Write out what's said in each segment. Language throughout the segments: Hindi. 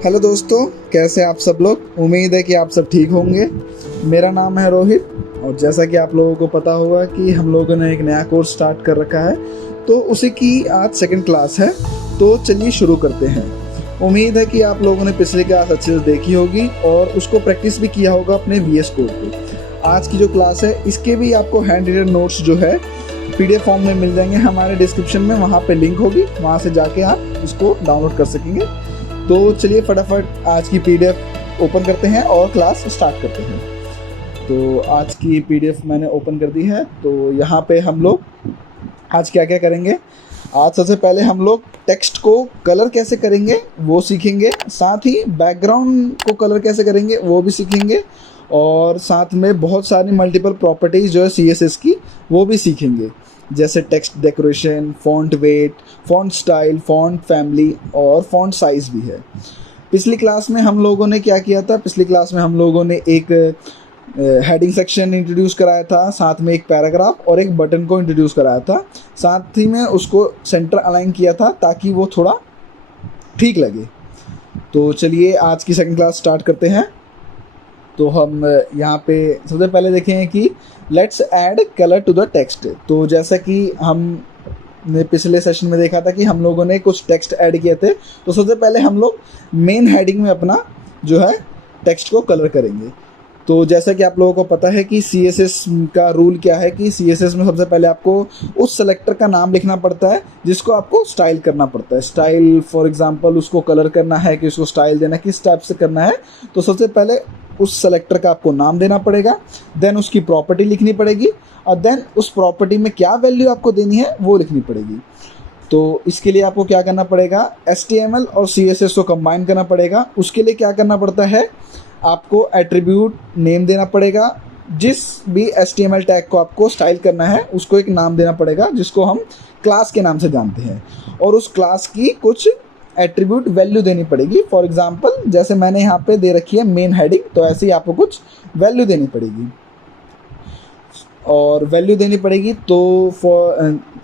हेलो दोस्तों, कैसे आप सब लोग। उम्मीद है कि आप सब ठीक होंगे। मेरा नाम है रोहित और जैसा कि आप लोगों को पता होगा कि हम लोगों ने एक नया कोर्स स्टार्ट कर रखा है, तो उसी की आज सेकंड क्लास है। तो चलिए शुरू करते हैं। उम्मीद है कि आप लोगों ने पिछली क्लास अच्छे से देखी होगी और उसको प्रैक्टिस भी किया होगा अपने वीएस कोड पे। आज की जो क्लास है इसके भी आपको हैंड रिटन नोट्स जो है पीडीएफ फॉर्म में मिल जाएंगे हमारे डिस्क्रिप्शन में, वहाँ पे लिंक होगी, वहाँ से जाके आप इसको डाउनलोड कर सकेंगे। तो चलिए फटाफट आज की पीडीएफ ओपन करते हैं और क्लास स्टार्ट करते हैं। तो आज की पीडीएफ मैंने ओपन कर दी है। तो यहाँ पे हम लोग आज क्या क्या करेंगे। आज सबसे पहले हम लोग टेक्स्ट को कलर कैसे करेंगे वो सीखेंगे, साथ ही बैकग्राउंड को कलर कैसे करेंगे वो भी सीखेंगे, और साथ में बहुत सारी मल्टीपल प्रॉपर्टीज़ जो है सीएसएस की वो भी सीखेंगे, जैसे text decoration, font weight, font style, font family और फ़ॉन्ट साइज़ भी है। पिछली क्लास में हम लोगों ने क्या किया था, पिछली क्लास में हम लोगों ने एक हेडिंग सेक्शन इंट्रोड्यूस कराया था, साथ में एक पैराग्राफ और एक बटन को इंट्रोड्यूस कराया था, साथ ही में उसको सेंटर अलाइन किया था ताकि वो थोड़ा ठीक लगे। तो चलिए आज की सेकंड क्लास स्टार्ट करते हैं। तो हम यहाँ पे सबसे पहले देखें कि let's add colour to the text. तो जैसा कि हमने पिछले सेशन में देखा था कि हम लोगों ने कुछ टेक्स्ट ऐड किए थे, तो सबसे पहले हम लोग मेन हेडिंग में अपना जो है टेक्स्ट को कलर करेंगे। तो जैसा कि आप लोगों को पता है कि CSS का रूल क्या है कि CSS में सबसे पहले आपको उस सेलेक्टर का नाम लिखना पड़ता है जिसको आपको स्टाइल करना पड़ता है। स्टाइल फॉर एग्जांपल उसको कलर करना है कि उसको स्टाइल देना किस टाइप से करना है, तो सबसे पहले उस सेलेक्टर का आपको नाम देना पड़ेगा, देन उसकी प्रॉपर्टी लिखनी पड़ेगी, और देन उस प्रॉपर्टी में क्या वैल्यू आपको देनी है वो लिखनी पड़ेगी। तो इसके लिए आपको क्या करना पड़ेगा, HTML और CSS को कंबाइन करना पड़ेगा। उसके लिए क्या करना पड़ता है, आपको एट्रीब्यूट नेम देना पड़ेगा। जिस भी HTML टैग को आपको स्टाइल करना है उसको एक नाम देना पड़ेगा जिसको हम क्लास के नाम से जानते हैं, और उस क्लास की कुछ एट्रीब्यूट वैल्यू देनी पड़ेगी। फॉर एग्जांपल जैसे मैंने यहाँ पे दे रखी है मेन हेडिंग, तो ऐसे ही आपको कुछ वैल्यू देनी पड़ेगी और वैल्यू देनी पड़ेगी। तो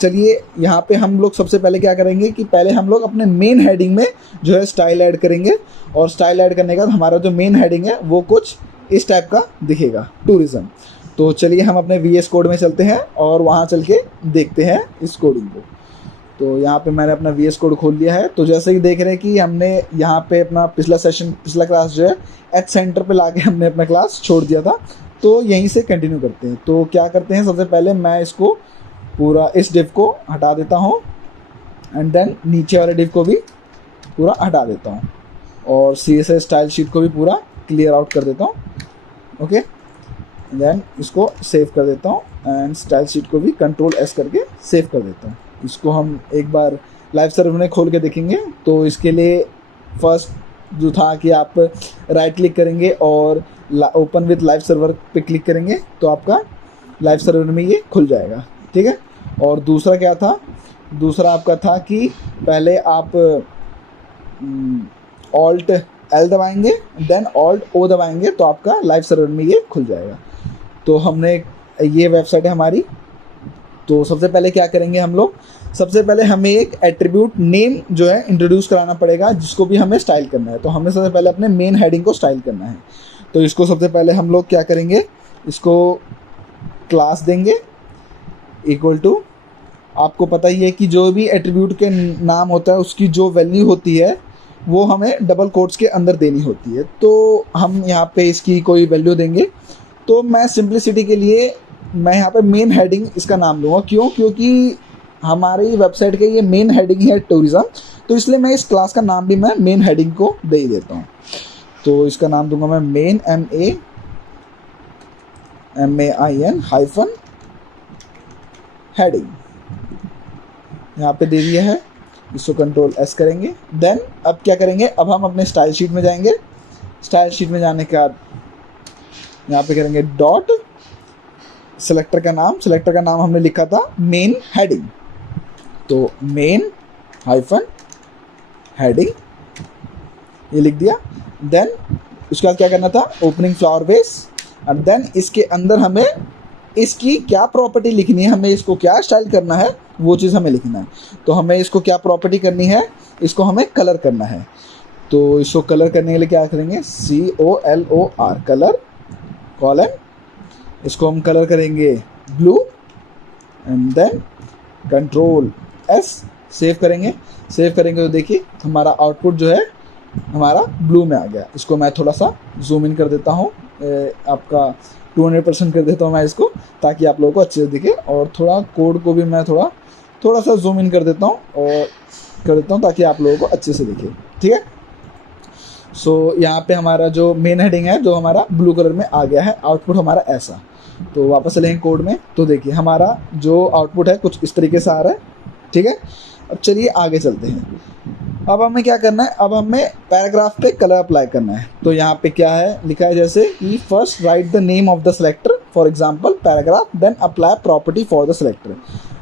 चलिए यहाँ पे हम लोग सबसे पहले क्या करेंगे कि पहले हम लोग अपने मेन हेडिंग में जो है स्टाइल ऐड करेंगे, और स्टाइल ऐड करने के बाद हमारा जो मेन हेडिंग है वो कुछ इस टाइप का दिखेगा, टूरिज्म। तो चलिए हम अपने VS कोड में चलते हैं और वहाँ चल के देखते हैं इस कोडिंग को। तो यहाँ पे मैंने अपना VS कोड खोल लिया है। तो जैसे कि देख रहे हैं कि हमने यहाँ पे अपना पिछला क्लास जो है एच सेंटर पे लाके हमने अपना क्लास छोड़ दिया था, तो यहीं से कंटिन्यू करते हैं। तो क्या करते हैं, सबसे पहले मैं इसको पूरा इस डिव को हटा देता हूँ, एंड देन नीचे वाले डिव को भी पूरा हटा देता हूँ, और CSS स्टाइल शीट को भी पूरा क्लियर आउट कर देता हूँ। ओके, देन इसको सेव कर देता हूँ, एंड स्टाइल शीट को भी Ctrl+S करके सेव कर देता हूँ। इसको हम एक बार लाइव सर्वर में खोल के देखेंगे। तो इसके लिए फर्स्ट जो था कि आप राइट क्लिक करेंगे और ओपन विथ लाइव सर्वर पे क्लिक करेंगे तो आपका लाइव सर्वर में ये खुल जाएगा, ठीक है। और दूसरा क्या था, दूसरा आपका था कि पहले आप Alt+L दबाएंगे, देन Alt+O दबाएंगे तो आपका लाइव सर्वर में ये खुल जाएगा। तो हमने ये वेबसाइट है हमारी। तो सबसे पहले क्या करेंगे हम लोग, सबसे पहले हमें एक एट्रीब्यूट नेम जो है इंट्रोड्यूस कराना पड़ेगा जिसको भी हमें स्टाइल करना है। तो हमें सबसे पहले अपने मेन हेडिंग को स्टाइल करना है। तो इसको सबसे पहले हम लोग क्या करेंगे, इसको क्लास देंगे इक्वल टू, आपको पता ही है कि जो भी एट्रीब्यूट के नाम होता है उसकी जो वैल्यू होती है वो हमें डबल कोट्स के अंदर देनी होती है। तो हम यहाँ पे इसकी कोई वैल्यू देंगे। तो मैं सिंप्लिसिटी के लिए मैं यहाँ पे मेन हेडिंग इसका नाम दूंगा। क्यों, क्योंकि हमारी वेबसाइट के ये मेन हेडिंग है टूरिज्म, तो इसलिए मैं इस क्लास का नाम भी मैं मेन हेडिंग को दे ही देता हूँ। तो इसका नाम दूंगा मैं मेन MAIN हाइफन हेडिंग, यहाँ पे दे दिया है। इसको Ctrl+S करेंगे। देन अब क्या करेंगे, अब हम अपने स्टाइल शीट में जाएंगे। स्टाइल शीट में जाने के बाद यहाँ पे करेंगे डॉट सेलेक्टर का नाम हमने लिखा था मेन हेडिंग, तो मेन हाइफन हेडिंग ये लिख दिया। देन उसके बाद क्या करना था, ओपनिंग फ्लावर बेस, और देन इसके अंदर हमें इसकी क्या प्रॉपर्टी लिखनी है, हमें इसको क्या स्टाइल करना है वो चीज़ हमें लिखना है। तो हमें इसको क्या प्रॉपर्टी करनी है, इसको हमें कलर करना है। तो इसको कलर करने के लिए क्या करेंगे, COLOR कलर कॉलन, इसको हम कलर करेंगे blue and then Ctrl+S save करेंगे। सेव करेंगे तो देखिए हमारा आउटपुट जो है हमारा ब्लू में आ गया। इसको मैं थोड़ा सा जूम इन कर देता हूँ, आपका 200% कर देता हूँ मैं इसको, ताकि आप लोगों को अच्छे से दिखे। और थोड़ा कोड को भी मैं थोड़ा सा जूम इन कर देता हूँ और कर देता हूँ ताकि आप लोगों को अच्छे से दिखे। ठीक है, सो यहाँ पे हमारा जो मेन हेडिंग है जो हमारा ब्लू कलर में आ गया है, आउटपुट हमारा ऐसा। तो वापस चलेंगे कोड में, तो देखिए हमारा जो आउटपुट है कुछ इस तरीके से आ रहा है। ठीक है, अब चलिए आगे चलते हैं। अब हमें क्या करना है, अब हमें पैराग्राफ पे कलर अप्लाई करना है। तो यहाँ पे क्या है लिखा है, जैसे कि first write the name of the selector, for example paragraph, then apply property for the selector.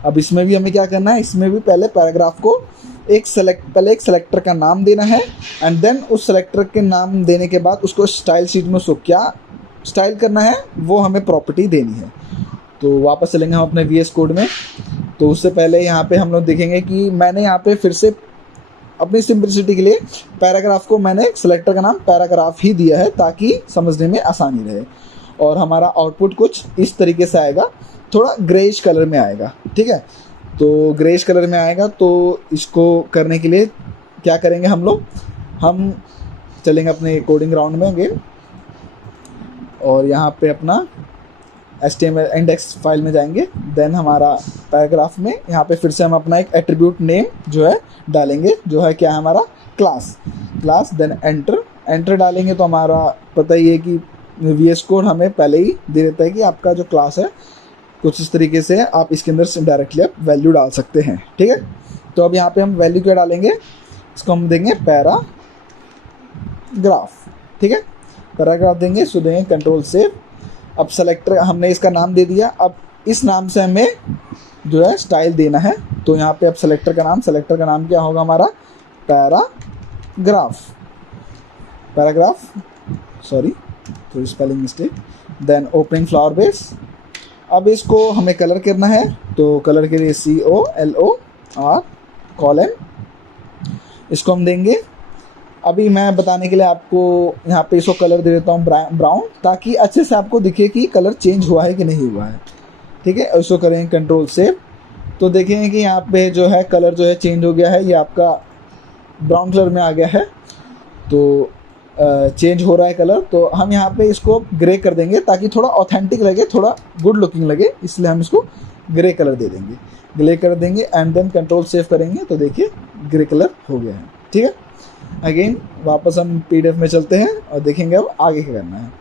अब इसमें भी हमें क्या करना है, इसमें भी पहले पैराग्राफ को एक सेलेक्टर का नाम देना है एंड देन उस सेलेक्टर के नाम देने के बाद उसको स्टाइल शीट में उसको क्या स्टाइल करना है वो हमें प्रॉपर्टी देनी है। तो वापस चलेंगे हम अपने VS कोड में। तो उससे पहले यहाँ पे हम लोग देखेंगे कि मैंने यहाँ पे फिर से अपनी सिंपलिसिटी के लिए पैराग्राफ को मैंने सेलेक्टर का नाम पैराग्राफ ही दिया है ताकि समझने में आसानी रहे। और हमारा आउटपुट कुछ इस तरीके से आएगा, थोड़ा ग्रेइश कलर में आएगा। ठीक है, तो ग्रेइश कलर में आएगा। तो इसको करने के लिए क्या करेंगे हम लोग, हम चलेंगे अपने कोडिंग ग्राउंड में अगेन और यहाँ पे अपना HTML इंडेक्स फाइल में जाएंगे। देन हमारा पैराग्राफ में यहाँ पे फिर से हम अपना एक एट्रीब्यूट नेम जो है डालेंगे, जो है क्या है हमारा क्लास। देन एंटर डालेंगे। तो हमारा पता ही है कि VS कोड हमें पहले ही दे देता है कि आपका जो क्लास है कुछ इस तरीके से है, आप इसके अंदर से डायरेक्टली आप वैल्यू डाल सकते हैं। ठीक है, तो अब यहाँ पे हम वैल्यू क्या डालेंगे, इसको हम देंगे पैराग्राफ। ठीक है, पैराग्राफ देंगे, इसको देंगे Ctrl+Save। अब सेलेक्टर हमने इसका नाम दे दिया, अब इस नाम से हमें जो है स्टाइल देना है। तो यहाँ पे अब सेलेक्टर का नाम क्या होगा हमारा, पैराग्राफ, सॉरी थोड़ी spelling mistake. Then opening flower base. अब इसको हमें कलर करना है, तो कलर के लिए COLOR कॉलन, इसको हम देंगे। अभी मैं बताने के लिए आपको यहाँ पे इसको कलर दे देता हूँ ब्राउन, ताकि अच्छे से आपको दिखे कि कलर चेंज हुआ है कि नहीं हुआ है। ठीक है, इसको करेंगे Ctrl+Save। तो देखेंगे कि यहाँ पे जो है कलर जो है चेंज हो गया है, ये आपका ब्राउन कलर में आ गया है। तो चेंज हो रहा है कलर। तो हम यहाँ पे इसको ग्रे कर देंगे ताकि थोड़ा ऑथेंटिक लगे, थोड़ा गुड लुकिंग लगे, इसलिए हम इसको ग्रे कलर दे देंगे। ग्रे कर देंगे एंड देन Ctrl+Save करेंगे तो देखिए ग्रे कलर हो गया है। ठीक है, अगेन वापस हम PDF में चलते हैं और देखेंगे अब आगे क्या करना है।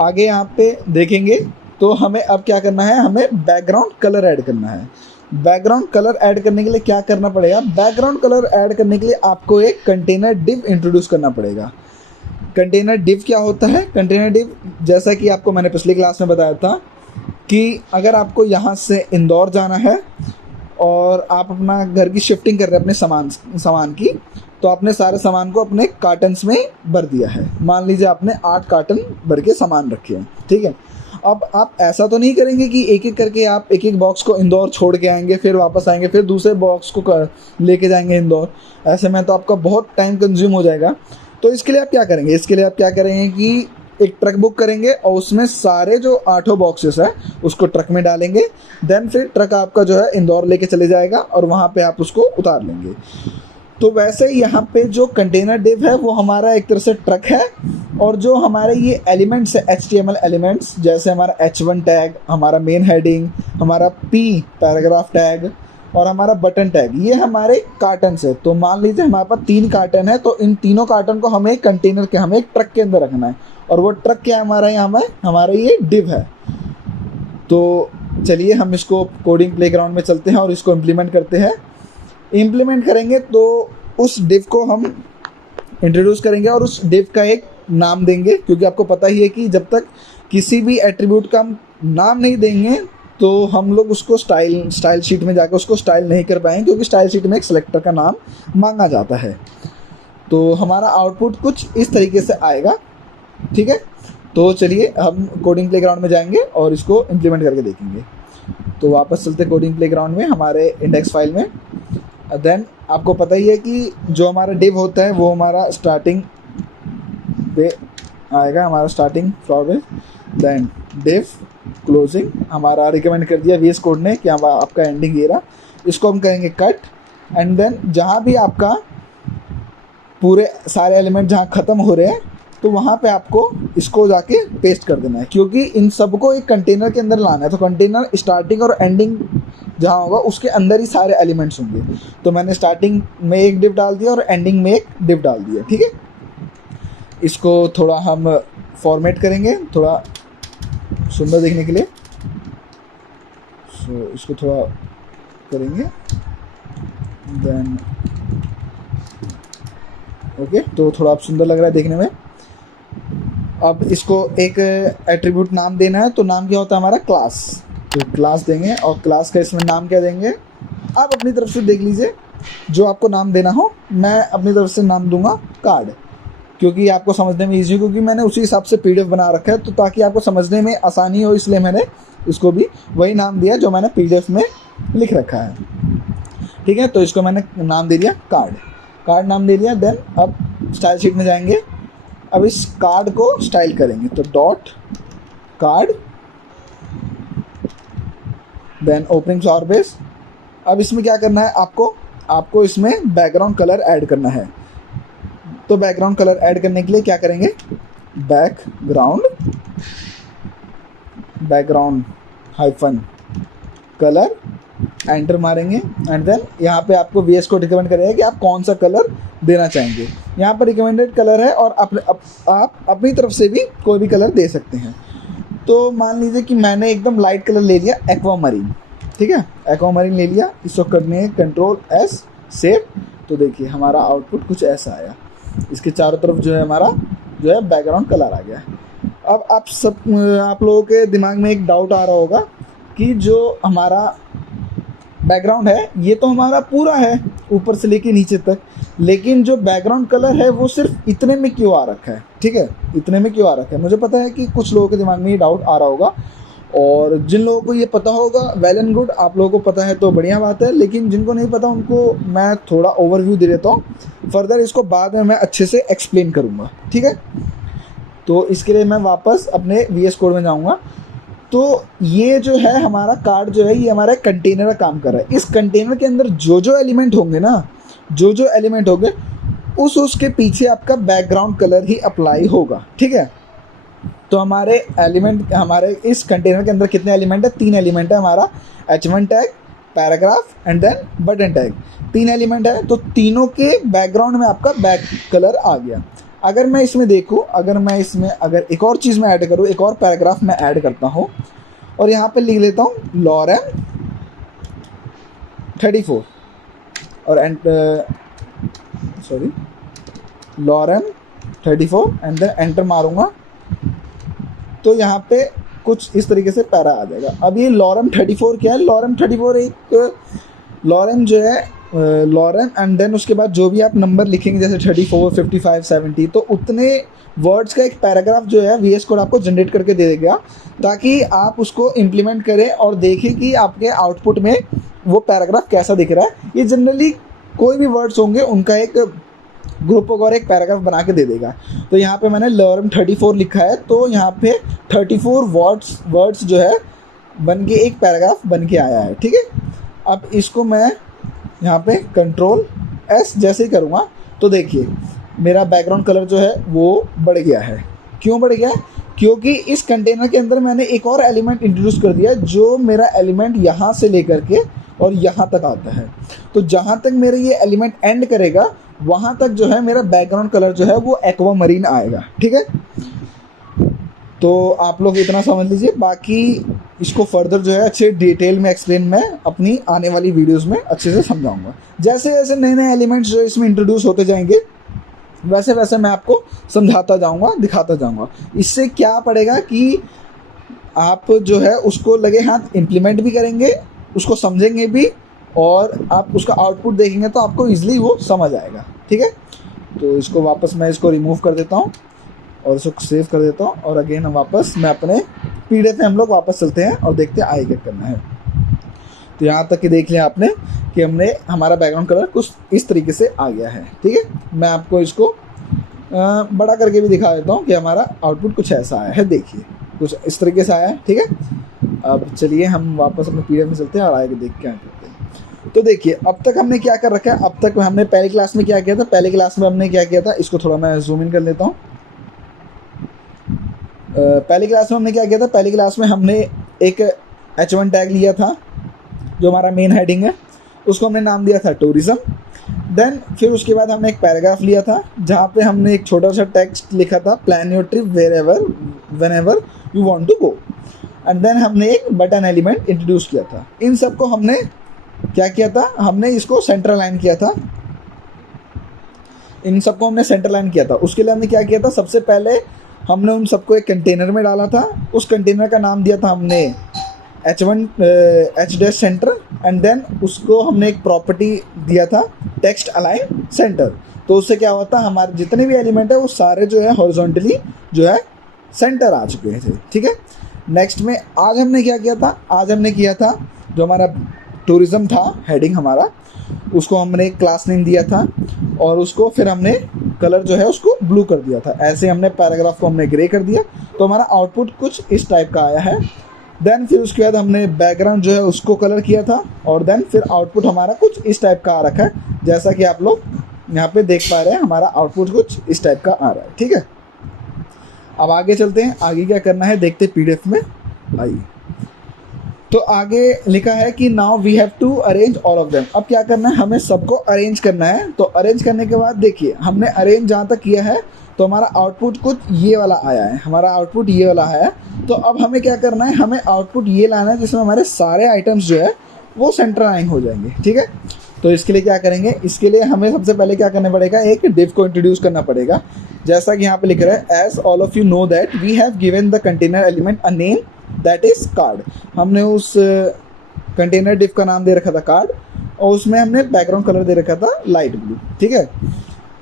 आगे यहाँ पे देखेंगे तो हमें अब क्या करना है, हमें बैकग्राउंड कलर ऐड करना है। बैकग्राउंड कलर ऐड करने के लिए क्या करना पड़ेगा, बैकग्राउंड कलर ऐड करने के लिए आपको एक कंटेनर डिव इंट्रोड्यूस करना पड़ेगा। कंटेनर डिव क्या होता है, कंटेनर डिव जैसा कि आपको मैंने पिछली क्लास में बताया था कि अगर आपको यहाँ से इंदौर जाना है और आप अपना घर की शिफ्टिंग कर रहे हैं अपने सामान की, तो आपने सारे सामान को अपने कार्टन्स में भर दिया है। मान लीजिए आपने 8 कार्टन भर के सामान रखे हैं। ठीक है, अब आप ऐसा तो नहीं करेंगे कि एक एक करके आप एक एक बॉक्स को इंदौर छोड़ के आएंगे, फिर वापस आएंगे, फिर दूसरे बॉक्स को लेके जाएंगे इंदौर। ऐसे में तो आपका बहुत टाइम कंज्यूम हो जाएगा। तो इसके लिए आप क्या करेंगे, कि एक ट्रक बुक करेंगे और उसमें सारे जो 8 बॉक्सेस है उसको ट्रक में डालेंगे। देन फिर ट्रक आपका जो है इंदौर लेके चले जाएगा और वहाँ पे आप उसको उतार लेंगे। तो वैसे ही यहाँ पे जो कंटेनर डिव है वो हमारा एक तरह से ट्रक है, और जो हमारे ये एलिमेंट्स है HTML एलिमेंट्स, जैसे हमारा H1 टैग, हमारा मेन हेडिंग, हमारा P पैराग्राफ टैग और हमारा बटन टैग, ये हमारे कार्टन्स है। तो मान लीजिए हमारे पास 3 कार्टन है, तो इन तीनों कार्टन को हमें एक कंटेनर के, हमें एक ट्रक के अंदर रखना है, और वो ट्रक क्या है हमारा, यहाँ में हमारा ये डिव है। तो चलिए हम इसको कोडिंग प्लेग्राउंड में चलते हैं और इसको इम्प्लीमेंट करते हैं। इम्प्लीमेंट करेंगे तो उस डिव को हम इंट्रोड्यूस करेंगे और उस डिव का एक नाम देंगे, क्योंकि आपको पता ही है कि जब तक किसी भी एट्रीब्यूट का हम नाम नहीं देंगे तो हम लोग उसको स्टाइल शीट में जाकर उसको स्टाइल नहीं कर पाएंगे, क्योंकि स्टाइल शीट में एक सेलेक्टर का नाम मांगा जाता है। तो हमारा आउटपुट कुछ इस तरीके से आएगा। ठीक है, तो चलिए हम कोडिंग प्लेग्राउंड में जाएंगे और इसको इम्प्लीमेंट करके देखेंगे। तो वापस चलते कोडिंग प्लेग्राउंड में, हमारे इंडेक्स फाइल में, देन आपको पता ही है कि जो हमारा div होता है वो हमारा स्टार्टिंग पे आएगा, हमारा स्टार्टिंग फ्लोर पे। देन div क्लोजिंग हमारा रिकमेंड कर दिया VS कोड ने कि आपका एंडिंग ये रहा, इसको हम करेंगे कट। एंड देन जहाँ भी आपका पूरे सारे एलिमेंट जहाँ ख़त्म हो रहे हैं तो वहाँ पे आपको इसको जाके पेस्ट कर देना है, क्योंकि इन सबको एक कंटेनर के अंदर लाना है। तो कंटेनर स्टार्टिंग और एंडिंग जहाँ होगा उसके अंदर ही सारे एलिमेंट्स होंगे। तो मैंने स्टार्टिंग में एक डिव डाल दिया और एंडिंग में एक डिव डाल दिया, ठीक है। इसको थोड़ा हम फॉर्मेट करेंगे थोड़ा सुंदर देखने के लिए। सो इसको थोड़ा करेंगे, देन ओके, तो थोड़ा अब सुंदर लग रहा है देखने में। अब इसको एक एट्रीब्यूट नाम देना है, तो नाम क्या होता है हमारा क्लास। तो क्लास देंगे और क्लास का इसमें नाम क्या देंगे आप अपनी तरफ से देख लीजिए, जो आपको नाम देना हो। मैं अपनी तरफ से नाम दूंगा कार्ड, क्योंकि आपको समझने में ईजी हो, क्योंकि मैंने उसी हिसाब से PDF बना रखा है, तो ताकि आपको समझने में आसानी हो, इसलिए मैंने इसको भी वही नाम दिया जो मैंने PDF में लिख रखा है, ठीक है। तो इसको मैंने नाम दे दिया कार्ड नाम दे दिया। देन अब स्टाइल शीट में जाएंगे, अब इस कार्ड को स्टाइल करेंगे, तो dot card, then opening flower base. अब इसमें क्या करना है आपको इसमें बैकग्राउंड कलर ऐड करना है। तो बैकग्राउंड कलर ऐड करने के लिए क्या करेंगे, बैकग्राउंड हाइफन कलर, एंटर मारेंगे। एंड देन यहाँ पे आपको VS कोड रिकमेंड करेगा कि आप कौन सा कलर देना चाहेंगे। यहाँ पर रिकमेंडेड कलर है और आप अपनी तरफ से भी कोई भी कलर दे सकते हैं। तो मान लीजिए कि मैंने एकदम लाइट कलर ले लिया, एक्वामरीन, ठीक है, एक्वामरीन ले लिया। इसको करने Ctrl S सेव। तो देखिए हमारा आउटपुट कुछ ऐसा आया, इसके चारों तरफ जो है हमारा जो है बैकग्राउंड कलर आ गया। अब आप लोगों के दिमाग में एक डाउट आ रहा होगा कि जो हमारा बैकग्राउंड है ये तो हमारा पूरा है ऊपर से लेके नीचे तक, लेकिन जो बैकग्राउंड कलर है वो सिर्फ इतने में क्यों आ रखा है, ठीक है, इतने में क्यों आ रखा है। मुझे पता है कि कुछ लोगों के दिमाग में ये डाउट आ रहा होगा, और जिन लोगों को ये पता होगा वेल एंड गुड, आप लोगों को पता है तो बढ़िया बात है, लेकिन जिनको नहीं पता उनको मैं थोड़ा ओवरव्यू दे देता हूँ। फर्दर इसको बाद में मैं अच्छे से एक्सप्लेन करूँगा, ठीक है। तो इसके लिए मैं वापस अपने VS कोड में जाऊँगा। तो ये जो है हमारा कार्ड जो है ये हमारा कंटेनर का काम कर रहा है। इस कंटेनर के अंदर जो एलिमेंट होंगे ना, जो एलिमेंट होंगे उसके पीछे आपका बैकग्राउंड कलर ही अप्लाई होगा, ठीक है। तो हमारे इस कंटेनर के अंदर कितने एलिमेंट है, 3 एलिमेंट है हमारा, H1 tag, paragraph and then button tag, 3 element है। तो तीनों के बैकग्राउंड में आपका बैक कलर आ गया। अगर मैं इसमें देखूं, अगर एक और चीज़ में ऐड करूं, एक और पैराग्राफ में ऐड करता हूं और यहाँ पे लिख लेता हूं लॉरेम 34 और लॉरेम 34 एंड देन एंटर मारूंगा, तो यहाँ पे कुछ इस तरीके से पैरा आ जाएगा। अब ये लॉरेम 34 क्या है, लॉरेम 34 एक लॉरेम जो है लॉरेम एंड देन उसके बाद जो भी आप नंबर लिखेंगे जैसे 34, 55, 70, तो उतने वर्ड्स का एक पैराग्राफ जो है VS कोड आपको जनरेट करके दे देगा, ताकि आप उसको इम्प्लीमेंट करें और देखें कि आपके आउटपुट में वो पैराग्राफ कैसा दिख रहा है। ये जनरली कोई भी वर्ड्स होंगे उनका एक ग्रुप और एक पैराग्राफ बना के दे देगा। तो यहाँ पे मैंने लॉरेम 34 लिखा है, तो यहाँ पे 34 वर्ड्स जो है बन के एक पैराग्राफ बन के आया है, ठीक है। अब इसको मैं यहाँ पे Ctrl S जैसे ही करूँगा तो देखिए मेरा बैकग्राउंड कलर जो है वो बढ़ गया है। क्यों बढ़ गया? क्योंकि इस कंटेनर के अंदर मैंने एक और एलिमेंट इंट्रोड्यूस कर दिया, जो मेरा एलिमेंट यहाँ से लेकर के और यहाँ तक आता है। तो जहाँ तक मेरा ये एलिमेंट एंड करेगा वहाँ तक जो है मेरा बैकग्राउंड कलर जो है वो एक्वामरीन आएगा, ठीक है। तो आप लोग इतना समझ लीजिए, बाकी इसको फर्दर जो है अच्छे डिटेल में एक्सप्लेन मैं अपनी आने वाली वीडियोस में अच्छे से समझाऊंगा। जैसे जैसे नए नए एलिमेंट्स जो इसमें इंट्रोड्यूस होते जाएंगे वैसे वैसे मैं आपको समझाता जाऊंगा, दिखाता जाऊंगा। इससे क्या पड़ेगा कि आप जो है उसको लगे हाथ इम्प्लीमेंट भी करेंगे, उसको समझेंगे भी, और आप उसका आउटपुट देखेंगे तो आपको ईजिली वो समझ आएगा, ठीक है। तो इसको वापस मैं इसको रिमूव कर देता हूँ और इसको सेव कर देता हूँ, और अगेन वापस मैं अपने PDF में हम लोग वापस चलते हैं और देखते हैं आगे क्या करना है। तो यहाँ तक कि देख लिया आपने कि हमारा बैकग्राउंड कलर कुछ इस तरीके से आ गया है। ठीक है, मैं आपको इसको बड़ा करके भी दिखा देता हूँ कि हमारा आउटपुट कुछ ऐसा आया है। देखिए कुछ इस तरीके से आया है। ठीक है, अब चलिए हम वापस अपने पीडीएफ में चलते हैं और आगे देख के क्या करते हैं। तो देखिए अब तक हमने क्या कर रखा है, अब तक हमने पहली क्लास में क्या किया था, पहली क्लास में हमने क्या किया था, इसको थोड़ा मैं जूम इन कर लेता हूँ। पहली क्लास में हमने क्या किया था, पहली क्लास में हमने एक H1 टैग लिया था जो हमारा मेन हेडिंग है, उसको हमने नाम दिया था टूरिज्म। देन फिर उसके बाद हमने एक पैराग्राफ लिया था जहाँ पे हमने एक छोटा सा टेक्स्ट लिखा था, plan your trip wherever whenever you want to go. And then हमने एक बटन एलिमेंट इंट्रोड्यूस किया था। इन सबको हमने क्या किया था, हमने इसको सेंटर लाइन किया था, इन सबको हमने सेंटर लाइन किया था। उसके लिए हमने क्या किया था, सबसे पहले हमने उन सबको एक कंटेनर में डाला था। उस कंटेनर का नाम दिया था हमने H1 H centre. And then उसको हमने एक प्रॉपर्टी दिया था टेक्स्ट अलाइन सेंटर। तो उससे क्या होता, हमारे जितने भी एलिमेंट है वो सारे जो है हॉरिजॉन्टली जो है सेंटर आ चुके थे। ठीक है, नेक्स्ट में आज हमने क्या किया था, आज हमने किया था जो हमारा टूरिज्म था हेडिंग हमारा, उसको हमने एक क्लास नेम दिया था और उसको फिर हमने कलर जो है उसको ब्लू कर दिया था। ऐसे हमने पैराग्राफ को हमने ग्रे कर दिया, तो हमारा आउटपुट कुछ इस टाइप का आया है। देन फिर उसके बाद हमने बैकग्राउंड जो है उसको कलर किया था और देन फिर आउटपुट हमारा कुछ इस टाइप का आ रखा है, जैसा कि आप लोग यहाँ पे देख पा रहे हैं। हमारा आउटपुट कुछ इस टाइप का आ रहा है। ठीक है, अब आगे चलते हैं, आगे क्या करना है देखते पीडीएफ में। आइए, तो आगे लिखा है कि now we have to arrange all of them. अब क्या करना है, हमें सबको अरेंज करना है। तो अरेंज करने के बाद देखिए हमने अरेंज जहाँ तक किया है तो हमारा आउटपुट कुछ ये वाला आया है, हमारा आउटपुट ये वाला है। तो अब हमें क्या करना है, हमें आउटपुट ये लाना है जिसमें हमारे सारे आइटम्स जो है वो सेंटर लाइन हो जाएंगे। ठीक है, तो इसके लिए क्या करेंगे, इसके लिए हमें सबसे पहले क्या करना पड़ेगा, एक डिव को इंट्रोड्यूस करना पड़ेगा। जैसा कि यहाँ पे लिख रहा है, as all of you know that we have given the container element a name that is card. हमने उस कंटेनर डिव का नाम दे रखा था कार्ड और उसमें हमने बैकग्राउंड कलर दे रखा था लाइट ब्लू। ठीक है,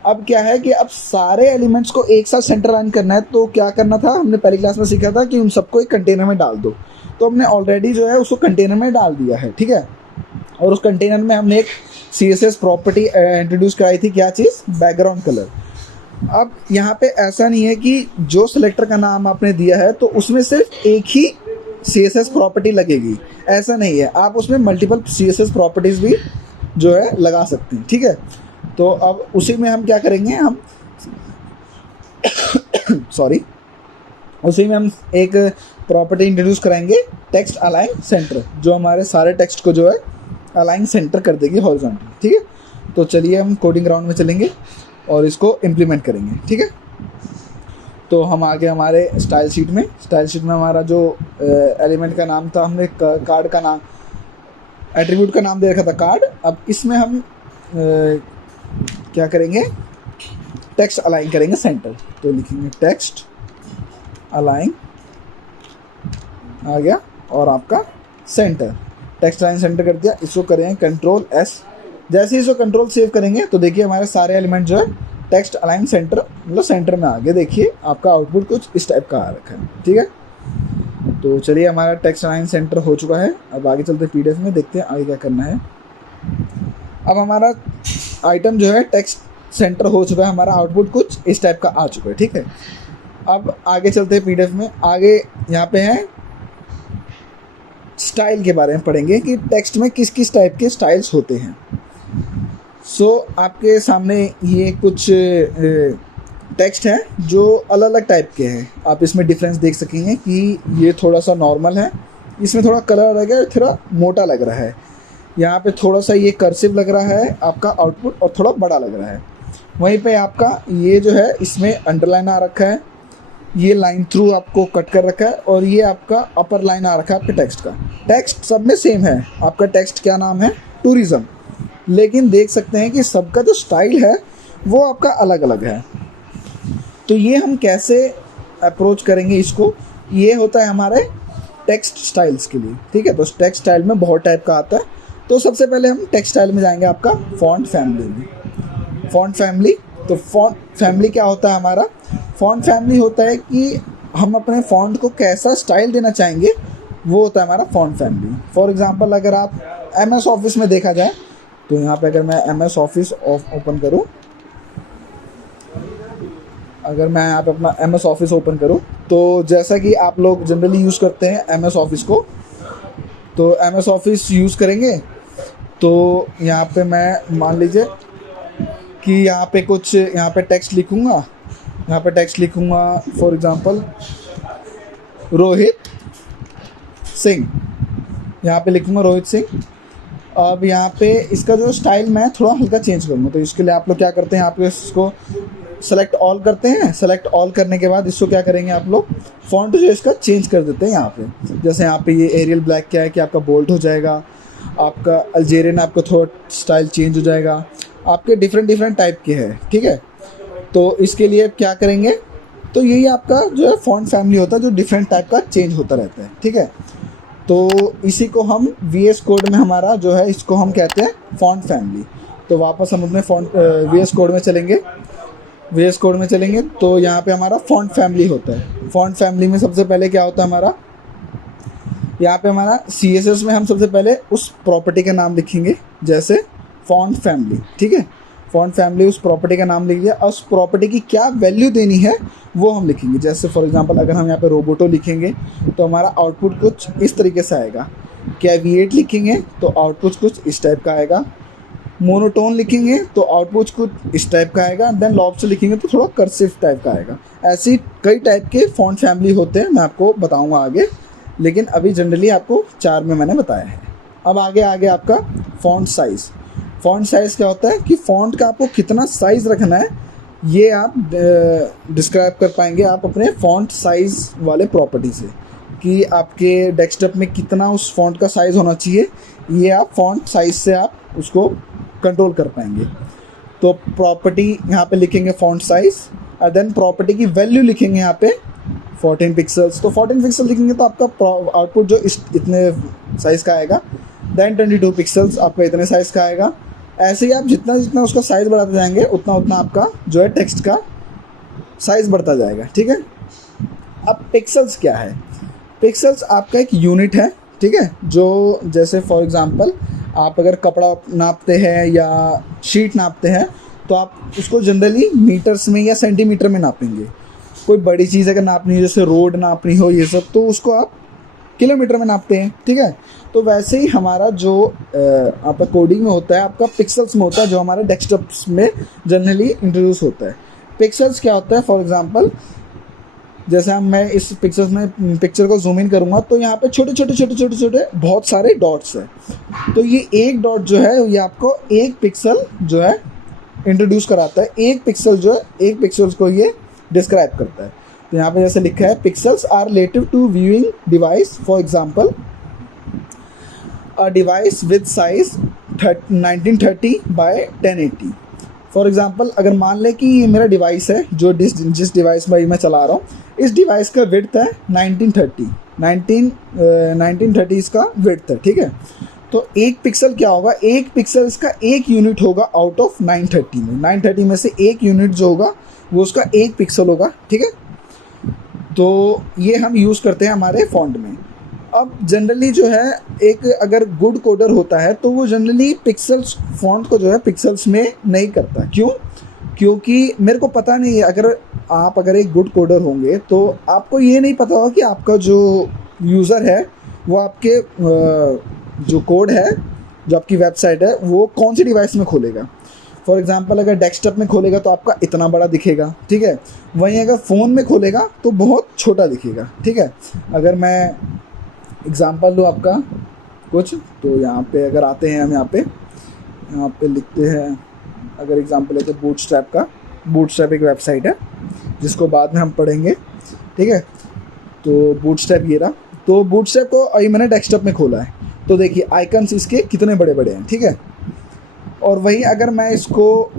अब क्या है कि अब सारे एलिमेंट्स को एक साथ सेंटर लाइन करना है। तो क्या करना था, हमने पहली क्लास में सीखा था कि उन सबको एक कंटेनर में डाल दो। तो हमने ऑलरेडी जो है उसको कंटेनर में डाल दिया है। ठीक है, और उस कंटेनर में हमने एक CSS प्रॉपर्टी इंट्रोड्यूस कराई थी, क्या चीज़, बैकग्राउंड कलर। अब यहाँ पे ऐसा नहीं है कि जो सिलेक्टर का नाम आपने दिया है तो उसमें सिर्फ एक ही CSS प्रॉपर्टी लगेगी, ऐसा नहीं है। आप उसमें मल्टीपल CSS प्रॉपर्टीज़ भी जो है लगा सकते हैं। ठीक है, तो अब उसी में हम क्या करेंगे, हम सॉरी उसी में हम एक प्रॉपर्टी इंट्रोड्यूस कराएंगे टेक्स्ट अलाइन सेंटर, जो हमारे सारे टेक्स्ट को जो है अलाइन सेंटर कर देगी हॉरिजॉन्टली। ठीक है, तो चलिए हम कोडिंग ग्राउंड में चलेंगे और इसको इम्प्लीमेंट करेंगे। ठीक है, तो हम आगे हमारे स्टाइल शीट में हमारा जो एलिमेंट का नाम था, हमने कार्ड का नाम, एट्रीब्यूट का नाम दे रखा था कार्ड। अब इसमें हम क्या करेंगे, टेक्स्ट अलाइन करेंगे सेंटर। तो लिखेंगे टेक्स्ट अलाइन, आ गया, और आपका सेंटर, टेक्स्ट अलाइन सेंटर कर दिया। इसको करेंगे कंट्रोल S। जैसे ही इसको कंट्रोल सेव करेंगे तो देखिए हमारे सारे एलिमेंट जो है टेक्स्ट अलाइन सेंटर मतलब सेंटर में आ गए। देखिए आपका आउटपुट कुछ इस टाइप का आ रखा है। ठीक है, तो चलिए हमारा टेक्स्ट अलाइन सेंटर हो चुका है। अब आगे चलते पीडीएफ में, देखते हैं आगे क्या करना है। अब हमारा आइटम जो है टेक्स्ट सेंटर हो चुका है, हमारा आउटपुट कुछ इस टाइप का आ चुका है। ठीक है, अब आगे चलते हैं पीडीएफ में। आगे यहाँ पे है स्टाइल के बारे में पढ़ेंगे कि टेक्स्ट में किस किस टाइप के स्टाइल्स होते हैं। आपके सामने ये कुछ टेक्स्ट है जो अलग अलग टाइप के हैं। आप इसमें डिफरेंस देख सकेंगे कि ये थोड़ा सा नॉर्मल है, इसमें थोड़ा कलर लग रहा है, थोड़ा मोटा लग रहा है। यहाँ पे थोड़ा सा ये कर्सिव लग रहा है आपका आउटपुट और थोड़ा बड़ा लग रहा है। वहीं पे आपका ये जो है इसमें अंडरलाइन आ रखा है, ये लाइन थ्रू आपको कट कर रखा है, और ये आपका अपर लाइन आ रखा है आपके टेक्स्ट का। टेक्स्ट सब में सेम है, आपका टेक्स्ट क्या नाम है, टूरिज्म, लेकिन देख सकते हैं कि सबका जो स्टाइल है वो आपका अलग अलग है। तो ये हम कैसे अप्रोच करेंगे इसको, ये होता है हमारे टेक्स्ट स्टाइल्स के लिए। ठीक है, तो टेक्स्ट स्टाइल में बहुत टाइप का आता है। तो सबसे पहले हम टेक्स्ट स्टाइल में जाएंगे आपका फॉन्ट फैमिली में। फॉन्ट फैमिली, तो फॉन्ट फैमिली क्या होता है हमारा, फॉन्ट फैमिली होता है कि हम अपने फॉन्ट को कैसा स्टाइल देना चाहेंगे, वो होता है हमारा फॉन्ट फैमिली। फॉर एग्जांपल अगर आप MS ऑफिस में देखा जाए तो यहाँ पे अगर मैं MS ऑफिस ओपन करूँ, अगर मैं यहाँ पे अपना MS ऑफिस ओपन करूँ, तो जैसा कि आप लोग जनरली यूज़ करते हैं MS ऑफिस को, तो MS ऑफिस यूज़ करेंगे तो यहाँ पे मैं मान लीजिए कि यहाँ पे कुछ यहाँ पे टेक्स्ट लिखूँगा, यहाँ पे टेक्स्ट लिखूँगा फॉर एग्ज़ाम्पल रोहित सिंह, यहाँ पे लिखूँगा रोहित सिंह। अब यहाँ पे इसका जो स्टाइल मैं थोड़ा हल्का चेंज करूँगा, तो इसके लिए आप लोग क्या करते हैं, आप इसको सेलेक्ट ऑल करते हैं। सेलेक्ट ऑल करने के बाद इसको क्या करेंगे, आप लोग फ़ॉन्ट जो इसका चेंज कर देते हैं यहाँ पे। जैसे यहाँ पे ये एरियल ब्लैक क्या है कि आपका बोल्ड हो जाएगा, आपका अल्जेरियन आपका थोड़ा स्टाइल चेंज हो जाएगा, आपके डिफरेंट टाइप के हैं, ठीक है। तो इसके लिए क्या करेंगे, तो यही आपका जो है फ़ॉन्ट फैमिली होता है जो डिफरेंट टाइप का चेंज होता रहता है, ठीक है। तो इसी को हम VS कोड में हमारा जो है इसको हम कहते हैं फ़ॉन्ट फैमिली। तो वापस हम अपने VS कोड में चलेंगे, VS कोड में चलेंगे तो यहाँ पे हमारा फ़ॉन्ट फैमिली होता है। फ़ॉन्ट फैमिली में सबसे पहले क्या होता है हमारा, यहाँ पे हमारा CSS में हम सबसे पहले उस प्रॉपर्टी का नाम लिखेंगे, जैसे फ़ॉन्ट फैमिली, ठीक है। फ़ॉन्ट फैमिली उस प्रॉपर्टी का नाम लिख दिया, और उस प्रॉपर्टी की क्या वैल्यू देनी है वो हम लिखेंगे। जैसे फॉर एग्जांपल अगर हम यहाँ पे रोबोटो लिखेंगे तो हमारा आउटपुट कुछ इस तरीके से आएगा। कैविएट लिखेंगे तो आउटपुट कुछ इस टाइप का आएगा। मोनोटोन लिखेंगे तो आउटपुट कुछ इस टाइप का आएगा। देन लॉब्स्टर लिखेंगे तो थोड़ा कर्सिव टाइप का आएगा। ऐसी कई टाइप के फ़ॉन्ट फैमिली होते हैं, मैं आपको बताऊँगा आगे, लेकिन अभी जनरली आपको 4 में मैंने बताया है। अब आगे आपका फ़ॉन्ट साइज़। फ़ॉन्ट साइज़ क्या होता है कि फ़ॉन्ट का आपको कितना साइज़ रखना है ये आप डिस्क्राइब कर पाएंगे आप अपने फ़ॉन्ट साइज़ वाले प्रॉपर्टी से, कि आपके डेस्कटॉप में कितना उस फ़ॉन्ट का साइज़ होना चाहिए, ये आप फ़ॉन्ट साइज़ से आप उसको कंट्रोल कर पाएंगे। तो प्रॉपर्टी यहाँ पे लिखेंगे फ़ॉन्ट साइज़, और देन प्रॉपर्टी की वैल्यू लिखेंगे यहाँ पे 14 पिक्सल्स। तो 14 पिक्सल लिखेंगे तो आपका आउटपुट जो इतने साइज़ का आएगा। देन 22 पिक्सल्स आपका इतने साइज़ का आएगा। ऐसे ही आप जितना उसका साइज़ बढ़ाते जाएंगे उतना आपका जो है टेक्स्ट का साइज़ बढ़ता जाएगा, ठीक है। अब पिक्सल्स क्या है, पिक्सल्स आपका एक यूनिट है, ठीक है, जो जैसे फॉर एग्जांपल आप अगर कपड़ा नापते हैं या शीट नापते हैं तो आप उसको जनरली मीटर्स में या सेंटीमीटर में नापेंगे। कोई बड़ी चीज़ अगर नापनी हो, जैसे रोड नापनी हो ये सब, तो उसको आप किलोमीटर में नापते हैं, ठीक है। तो वैसे ही हमारा जो आपका कोडिंग में होता है आपका पिक्सल्स में होता है, जो हमारे डेस्कटॉप्स में जनरली इंट्रोड्यूस होता है। पिक्सल्स क्या होता है, फॉर एग्जांपल जैसे मैं इस पिक्चर्स में पिक्चर को जूम इन करूँगा तो यहाँ पे छोटे बहुत सारे डॉट्स हैं। तो ये एक डॉट जो है ये आपको एक पिक्सल जो है इंट्रोड्यूस कराता है। एक पिक्सल जो है एक पिक्सल्स को ये डिस्क्राइब करता है। तो यहाँ पे जैसे लिखा है pixels are relative to viewing device, for example a device with size 1930 by 1080। For example अगर मान लें कि ये मेरा डिवाइस है, जो जिस डिवाइस में मैं चला रहा हूँ, इस डिवाइस का विड्थ है 1930 इसका विड्थ है, ठीक है। तो एक पिक्सल क्या होगा, एक पिक्सल इसका एक यूनिट होगा आउट ऑफ 930 में। 930 में से एक यूनिट जो होगा वो उसका एक पिक्सल होगा, ठीक है। तो ये हम यूज़ करते हैं हमारे फ़ॉन्ट में। अब जनरली जो है एक अगर गुड कोडर होता है तो वो जनरली पिक्सल्स फ़ॉन्ट को जो है पिक्सल्स में नहीं करता। क्यों? क्योंकि मेरे को पता नहीं है, अगर एक गुड कोडर होंगे तो आपको ये नहीं पता होगा कि आपका जो यूज़र है वो आपके जो कोड है, जो आपकी वेबसाइट है, वो कौन सी डिवाइस में खोलेगा। फॉर एग्जांपल अगर डेस्कटॉप में खोलेगा तो आपका इतना बड़ा दिखेगा, ठीक है। वहीं अगर फ़ोन में खोलेगा तो बहुत छोटा दिखेगा, ठीक है। अगर मैं एग्जांपल दूँ आपका कुछ, तो यहाँ पे अगर आते हैं हम यहाँ पे लिखते हैं, अगर एग्जांपल लेते हैं बूटस्ट्रैप का। बूटस्ट्रैप एक वेबसाइट है जिसको बाद में हम पढ़ेंगे, ठीक है। तो बूटस्ट्रैप ये रहा। तो बूटस्ट्रैप को अभी मैंने डेस्कटॉप में खोला है, तो देखिए आइकन्स इसके कितने बड़े बड़े हैं, ठीक है। और वहीं अगर मैं इसको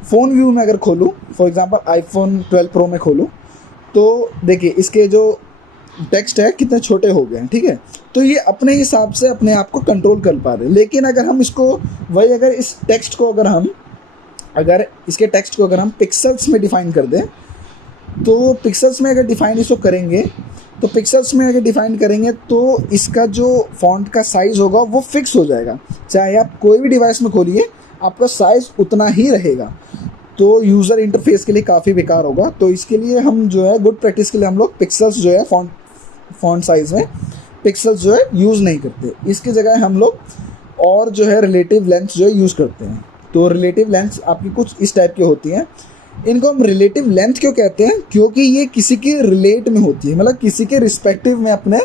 फ़ोन व्यू में अगर खोलूँ, फॉर एग्जांपल आईफोन 12 प्रो में खोलूँ, तो देखिए इसके जो टेक्स्ट है कितने छोटे हो गए हैं, ठीक है। तो ये अपने हिसाब से अपने आप को कंट्रोल कर पा रहे हैं। लेकिन अगर हम इसको वही अगर इस टेक्स्ट को अगर इसके टेक्स्ट को अगर हम पिक्सल्स में डिफ़ाइन कर दें, तो पिक्सल्स में अगर डिफ़ाइन इसको करेंगे तो पिक्सल्स में अगर डिफाइन करेंगे तो इसका जो फॉन्ट का साइज़ होगा वो फिक्स हो जाएगा, चाहे आप कोई भी डिवाइस में खोलिए आपका साइज़ उतना ही रहेगा। तो यूज़र इंटरफेस के लिए काफ़ी बेकार होगा। तो इसके लिए हम जो है गुड प्रैक्टिस के लिए हम लोग पिक्सल्स जो है फॉन्ट साइज़ में पिक्सल्स जो है यूज़ नहीं करते, इसकी जगह हम लोग और जो है रिलेटिव लेंथ जो है यूज़ करते हैं। तो रिलेटिव लेंथ आपकी कुछ इस टाइप की होती हैं। इनको हम रिलेटिव लेंथ क्यों कहते हैं? क्योंकि ये किसी के रिलेट में होती है, मतलब किसी के रिस्पेक्टिव में अपने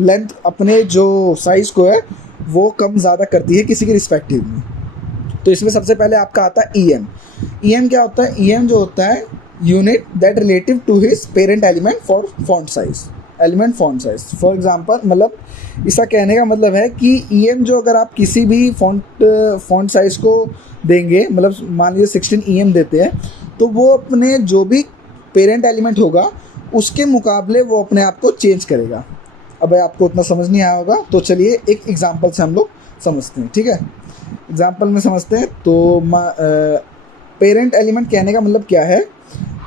लेंथ, अपने जो साइज़ को है वो कम ज़्यादा करती है किसी के रिस्पेक्टिव में। तो इसमें सबसे पहले आपका आता है EM। EM क्या होता है? EM जो होता है unit that relative to his parent element for font size, element font size. For example, मतलब इसका कहने का मतलब है कि EM जो अगर आप किसी भी फॉन्ट साइज को देंगे, मतलब मान लीजिए 16 EM देते हैं, तो वो अपने जो भी पेरेंट एलिमेंट होगा उसके मुकाबले वो अपने आप को चेंज करेगा। अब आपको उतना समझ नहीं आया होगा तो चलिए एक एग्जांपल से हम लोग समझते हैं, ठीक है? एग्जांपल में समझते हैं। तो पेरेंट एलिमेंट कहने का मतलब क्या है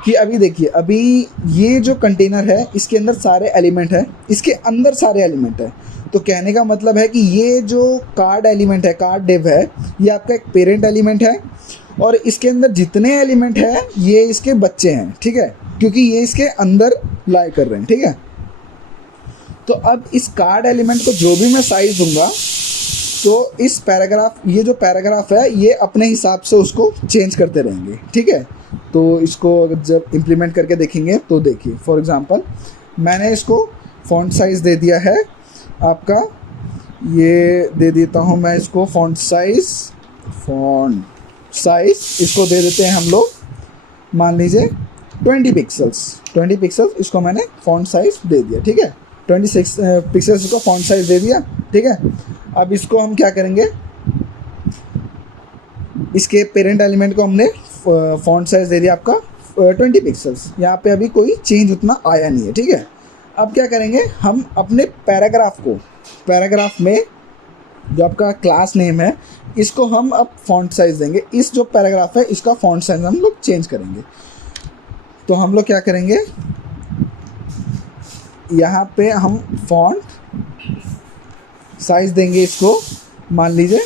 कि अभी देखिए, अभी ये जो कंटेनर है इसके अंदर सारे एलिमेंट है, इसके अंदर सारे एलिमेंट है। तो कहने का मतलब है कि ये जो कार्ड एलिमेंट है, कार्ड डिव है, ये आपका एक पेरेंट एलिमेंट है और इसके अंदर जितने एलिमेंट है ये इसके बच्चे हैं, ठीक है? क्योंकि ये इसके अंदर लाई कर रहे हैं, ठीक है? तो अब इस कार्ड एलिमेंट को जो भी मैं साइज दूंगा तो इस पैराग्राफ, ये जो पैराग्राफ है ये अपने हिसाब से उसको चेंज करते रहेंगे, ठीक है? तो इसको जब इम्प्लीमेंट करके देखेंगे तो देखिए, फॉर एग्जांपल मैंने इसको फॉन्ट साइज़ दे दिया है आपका, ये दे देता हूँ मैं इसको फॉन्ट साइज़ इसको दे देते हैं हम लोग, मान लीजिए 20 पिक्सल्स इसको मैंने फॉन्ट साइज़ दे दिया, ठीक है? 26 पिक्सल्स इसको फॉन्ट साइज़ दे दिया, ठीक है? अब इसको हम क्या करेंगे, इसके पेरेंट एलिमेंट को हमने फॉन्ट साइज़ दे दिया आपका 20 पिक्सल्स, यहाँ पे अभी कोई चेंज उतना आया नहीं है, ठीक है? अब क्या करेंगे, हम अपने पैराग्राफ में जो आपका क्लास नेम है इसको हम अब फॉन्ट साइज़ देंगे। इस जो पैराग्राफ है इसका फॉन्ट साइज़ हम लोग चेंज करेंगे। तो हम लोग क्या करेंगे, यहाँ पे हम फॉन्ट साइज़ देंगे इसको, मान लीजिए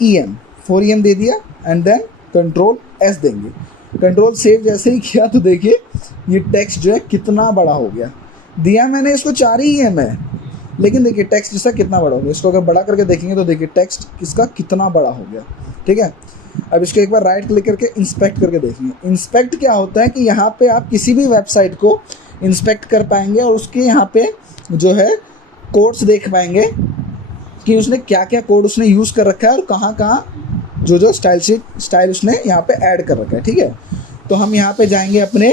4EM दे दिया एंड देन कंट्रोल S देंगे। कंट्रोल सेव जैसे ही किया तो देखिए ये टेक्स्ट जो है कितना बड़ा हो गया। दिया मैंने इसको 4 ही EM है, लेकिन देखिए टेक्स्ट इसका कितना बड़ा हो गया। इसको अगर बड़ा करके देखेंगे तो देखिए टेक्स्ट इसका कितना बड़ा हो गया, ठीक है? अब इसको एक बार राइट क्लिक करके इंस्पेक्ट करके देखेंगे। इंस्पेक्ट क्या होता है कि यहाँ पे आप किसी भी वेबसाइट को इंस्पेक्ट कर पाएंगे और उसके यहाँ पे जो है कोड्स देख पाएंगे कि उसने क्या क्या कोड उसने यूज़ कर रखा है और कहाँ कहाँ जो स्टाइल उसने यहाँ पे ऐड कर रखा है, ठीक है? तो हम यहाँ पे जाएंगे अपने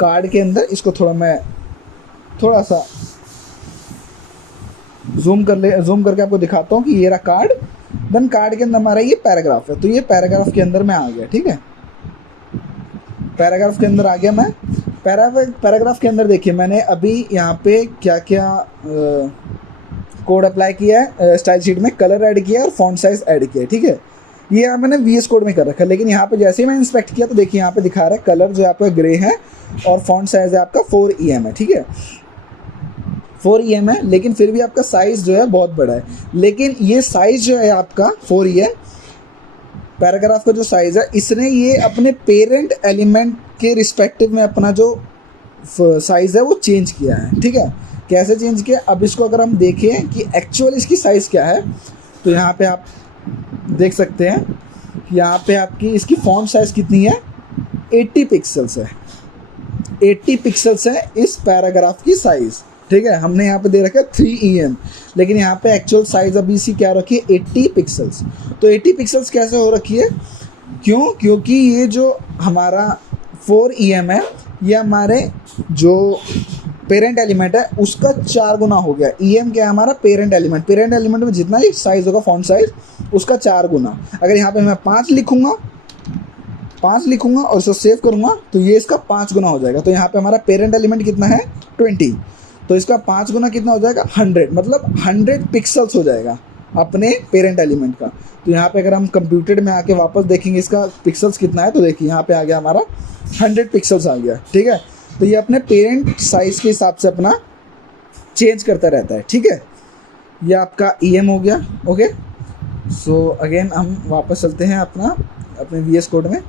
कार्ड के अंदर, इसको थोड़ा सा जूम करके आपको दिखाता हूँ कि ये रहा कार्ड। देन कार्ड के अंदर हमारा ये पैराग्राफ है, तो ये पैराग्राफ के अंदर मैं आ गया, ठीक है? पैराग्राफ के अंदर आ गया मैं। पैराग्राफ के अंदर देखिए मैंने अभी यहाँ पे क्या क्या कोड अप्लाई किया है, स्टाइल शीट में कलर ऐड किया है और फॉन्ट साइज ऐड किया है, ठीक है? ये यहाँ मैंने VS कोड में कर रखा है, लेकिन यहाँ पे जैसे ही मैं इंस्पेक्ट किया तो देखिए यहाँ पे दिखा रहा है कलर जो है आपका ग्रे है और फॉन्ट साइज है आपका 4EM है, ठीक है? 4EM है, लेकिन फिर भी आपका साइज़ जो है बहुत बड़ा है। लेकिन ये साइज़ जो है आपका 4EM पैराग्राफ का जो साइज़ है, इसने ये अपने पेरेंट एलिमेंट के रिस्पेक्टिव में अपना जो साइज़ है वो चेंज किया है, ठीक है? कैसे चेंज किया, अब इसको अगर हम देखें कि एक्चुअल इसकी साइज़ क्या है, तो यहाँ पे आप देख सकते हैं कि यहाँ पे आपकी इसकी फॉन्ट साइज़ कितनी है, 80 पिक्सल्स है। 80 पिक्सल्स है इस पैराग्राफ की साइज़, ठीक है? हमने यहाँ पे दे रखा है 3EM, लेकिन यहाँ पे एक्चुअल साइज़ अभी इसी क्या रखी है, 80 पिक्सल्स। तो 80 पिक्सल्स कैसे हो रखी है, क्योंकि ये जो हमारा 4EM है ये हमारे जो पेरेंट एलिमेंट है उसका 4 गुना हो गया। EM क्या है, हमारा पेरेंट एलिमेंट में जितना ही साइज़ होगा फॉन्ट साइज़ उसका 4 गुना। अगर यहाँ पे मैं 5 लिखूँगा और उसको सेव करूँगा तो ये इसका 5 गुना हो जाएगा। तो यहाँ पे हमारा पेरेंट एलिमेंट कितना है, 20, तो इसका 5 गुना कितना हो जाएगा, 100, मतलब 100 पिक्सल्स हो जाएगा अपने पेरेंट एलिमेंट का। तो यहाँ पे अगर हम कंप्यूटेड में आके वापस देखेंगे इसका पिक्सल्स कितना है, तो देखिए यहाँ पे आ गया हमारा 100 पिक्सल्स आ गया, ठीक है? तो ये अपने पेरेंट साइज़ के हिसाब से अपना चेंज करता रहता है, ठीक है। ये आपका EM हो गया, ओके। सो अगेन हम वापस चलते हैं अपने VS कोड में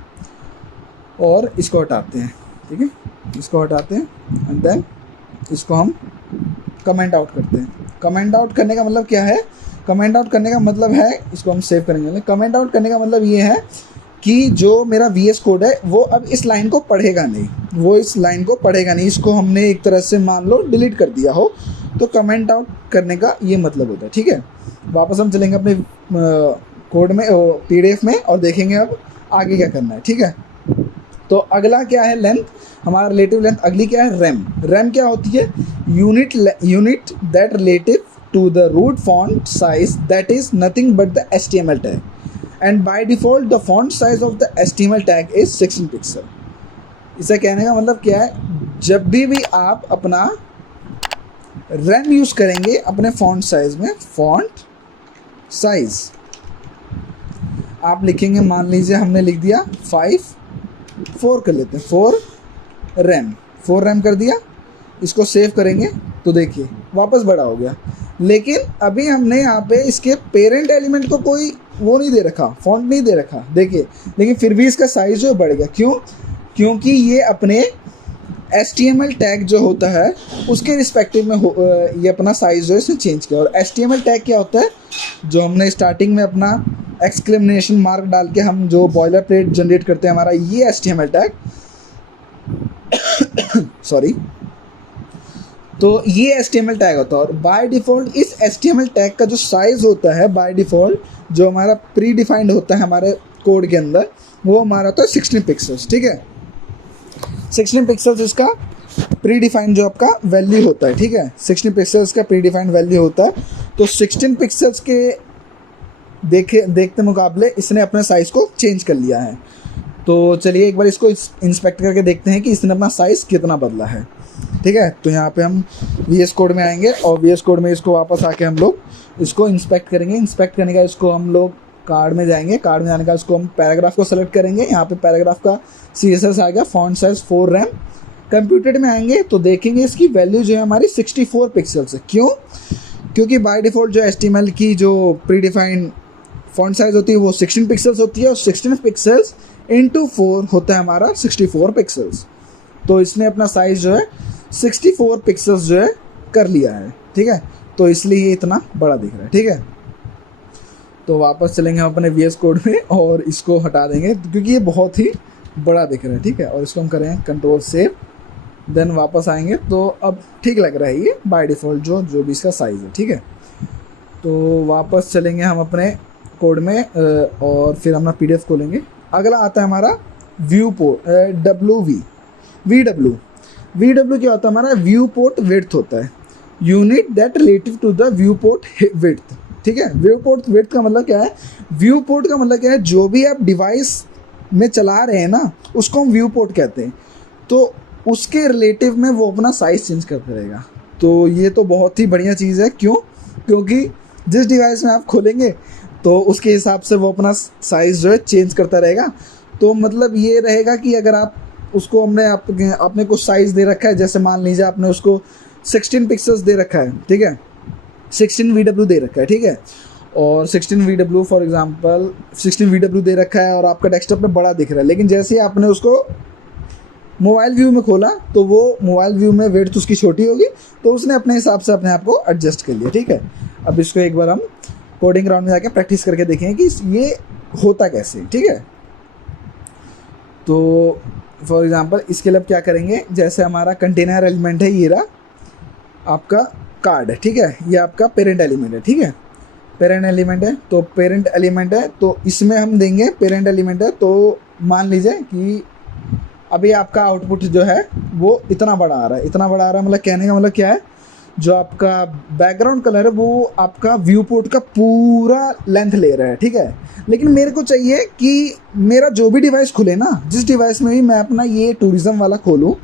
और इसको हटाते हैं, ठीक है। इसको हटाते हैं एंड देन इसको हम कमेंट आउट करते हैं। कमेंट आउट करने का मतलब क्या है? कमेंट आउट करने का मतलब है, इसको हम सेव करेंगे। कमेंट आउट करने का मतलब ये है कि जो मेरा VS कोड है वो अब इस लाइन को पढ़ेगा नहीं, वो इस लाइन को पढ़ेगा नहीं। इसको हमने एक तरह से मान लो डिलीट कर दिया हो, तो कमेंट आउट करने का ये मतलब होता है, ठीक है। वापस हम चलेंगे अपने कोड में, PDF में, और देखेंगे अब आगे क्या करना है, ठीक है। तो अगला क्या है? लेंथ, हमारा रिलेटिव लेंथ। अगली क्या है? रैम। रैम क्या होती है? Unit that relative to the root font size that is nothing but the HTML tag, and by default the font size of the HTML tag is 16 pixel. इसे कहने का मतलब क्या है? जब भी आप अपना रैम यूज़ करेंगे अपने फॉन्ट साइज में, फॉन्ट साइज आप लिखेंगे, मान लीजिए हमने लिख दिया 4 कर लेते हैं, 4 रैम कर दिया। इसको सेव करेंगे तो देखिए वापस बड़ा हो गया, लेकिन अभी हमने यहाँ पे इसके पेरेंट एलिमेंट को कोई वो नहीं दे रखा, फॉन्ट नहीं दे रखा, देखिए। लेकिन फिर भी इसका साइज जो बढ़ गया, क्यों? क्योंकि ये अपने HTML टैग जो होता है उसके रिस्पेक्टिव में ये अपना साइज जो है इसने चेंज किया। और HTML टैग क्या होता है? जो हमने स्टार्टिंग में अपना एक्सक्लेमेशन मार्क डाल के हम जो बॉयलर प्लेट जनरेट करते हैं, हमारा ये HTML टैग सॉरी, तो ये HTML टैग होता है। और बाय डिफ़ॉल्ट इस HTML टैग का जो साइज़ होता है, बाय डिफ़ॉल्ट जो हमारा प्री डिफाइंड होता है हमारे कोड के अंदर, वो हमारा होता है 16 पिक्सल्स, ठीक है। 16 पिक्सल्स इसका प्री डिफाइंड जो आपका वैल्यू होता है, ठीक है। 16 पिक्सल्स का प्री डिफाइंड वैल्यू होता है। तो 16 पिक्सल्स के देखते मुकाबले इसने अपने साइज़ को चेंज कर लिया है। तो चलिए एक बार इसको इंस्पेक्ट करके देखते हैं कि इसने अपना साइज़ कितना बदला है, ठीक है। तो यहाँ पे हम VS कोड में आएंगे और VS कोड में इसको वापस आके हम लोग इसको इंस्पेक्ट करेंगे। इंस्पेक्ट करने का इसको हम लोग कार्ड में जाएंगे, कार्ड में जाने का इसको हम पैराग्राफ को सेलेक्ट करेंगे। यहाँ पे पैराग्राफ का CSS आ गया, फॉन्ट साइज 4 रैम। कंप्यूटेड में आएंगे तो देखेंगे इसकी वैल्यू जो है हमारी 64 पिक्सल्स है। क्यों? क्योंकि बाय डिफ़ॉल्ट जो HTML की जो प्री डिफाइंड फॉन्ट साइज होती है वो 16 पिक्सल्स होती है, और 16 पिक्सल्स इंटू 4 होता है हमारा 64 पिक्सल्स। तो इसने अपना साइज़ जो है 64 पिक्सल्स जो है कर लिया है, ठीक है। तो इसलिए ये इतना बड़ा दिख रहा है, ठीक है। तो वापस चलेंगे हम अपने VS कोड में और इसको हटा देंगे क्योंकि ये बहुत ही बड़ा दिख रहा है, ठीक है। और इसको हम करें कंट्रोल सेव, देन वापस आएंगे तो अब ठीक लग रहा है ये बाय डिफ़ॉल्ट जो भी इसका साइज़ है, ठीक है। तो वापस चलेंगे हम अपने कोड में और फिर हम अपना PDF खोलेंगे। अगला आता है हमारा व्यू पोर्ट, VW क्या होता है? हमारा व्यू पोर्ट विड्थ होता है, unit that relative to the viewport width, ठीक है। व्यू पोर्ट विड्थ का मतलब क्या है? व्यू पोर्ट का मतलब क्या है? जो भी आप डिवाइस में चला रहे हैं ना, उसको हम व्यू पोर्ट कहते हैं। तो उसके रिलेटिव में वो अपना साइज़ चेंज करता रहेगा। तो ये तो बहुत ही बढ़िया चीज़ है। क्यों? क्योंकि जिस डिवाइस में आप खोलेंगे तो उसके हिसाब से वो अपना साइज़ जो है चेंज करता रहेगा। तो मतलब ये रहेगा कि अगर आप उसको आपने कुछ साइज़ दे रखा है, जैसे मान लीजिए आपने उसको 16 पिक्सल्स दे रखा है, ठीक है, 16 VW दे रखा है, ठीक है। और 16 VW फॉर एग्जांपल 16 VW दे रखा है और आपका डेस्कटॉप में बड़ा दिख रहा है, लेकिन जैसे ही आपने उसको मोबाइल व्यू में खोला तो वो मोबाइल व्यू में विड्थ उसकी छोटी होगी, तो उसने अपने हिसाब से अपने आप को एडजस्ट कर लिया, ठीक है। अब इसको एक बार हम कोडिंग ग्राउंड में जाके प्रैक्टिस करके देखें कि ये होता कैसे, ठीक है। तो फॉर एग्जांपल इसके लिए अब क्या करेंगे, जैसे हमारा कंटेनर एलिमेंट है, ये रहा आपका कार्ड है, ठीक है। ये आपका पेरेंट एलिमेंट है, ठीक है। पेरेंट एलिमेंट है तो पेरेंट एलिमेंट है तो इसमें हम देंगे पेरेंट एलिमेंट है। तो मान लीजिए कि अभी आपका आउटपुट जो है वो इतना बड़ा आ रहा है, इतना बड़ा आ रहा है, मतलब कहने का मतलब क्या है, जो आपका बैकग्राउंड कलर है वो आपका व्यू पोर्ट का पूरा लेंथ ले रहा है, ठीक है। लेकिन मेरे को चाहिए कि मेरा जो भी डिवाइस खुले ना, जिस डिवाइस में भी मैं अपना ये टूरिज़्म वाला खोलूँ,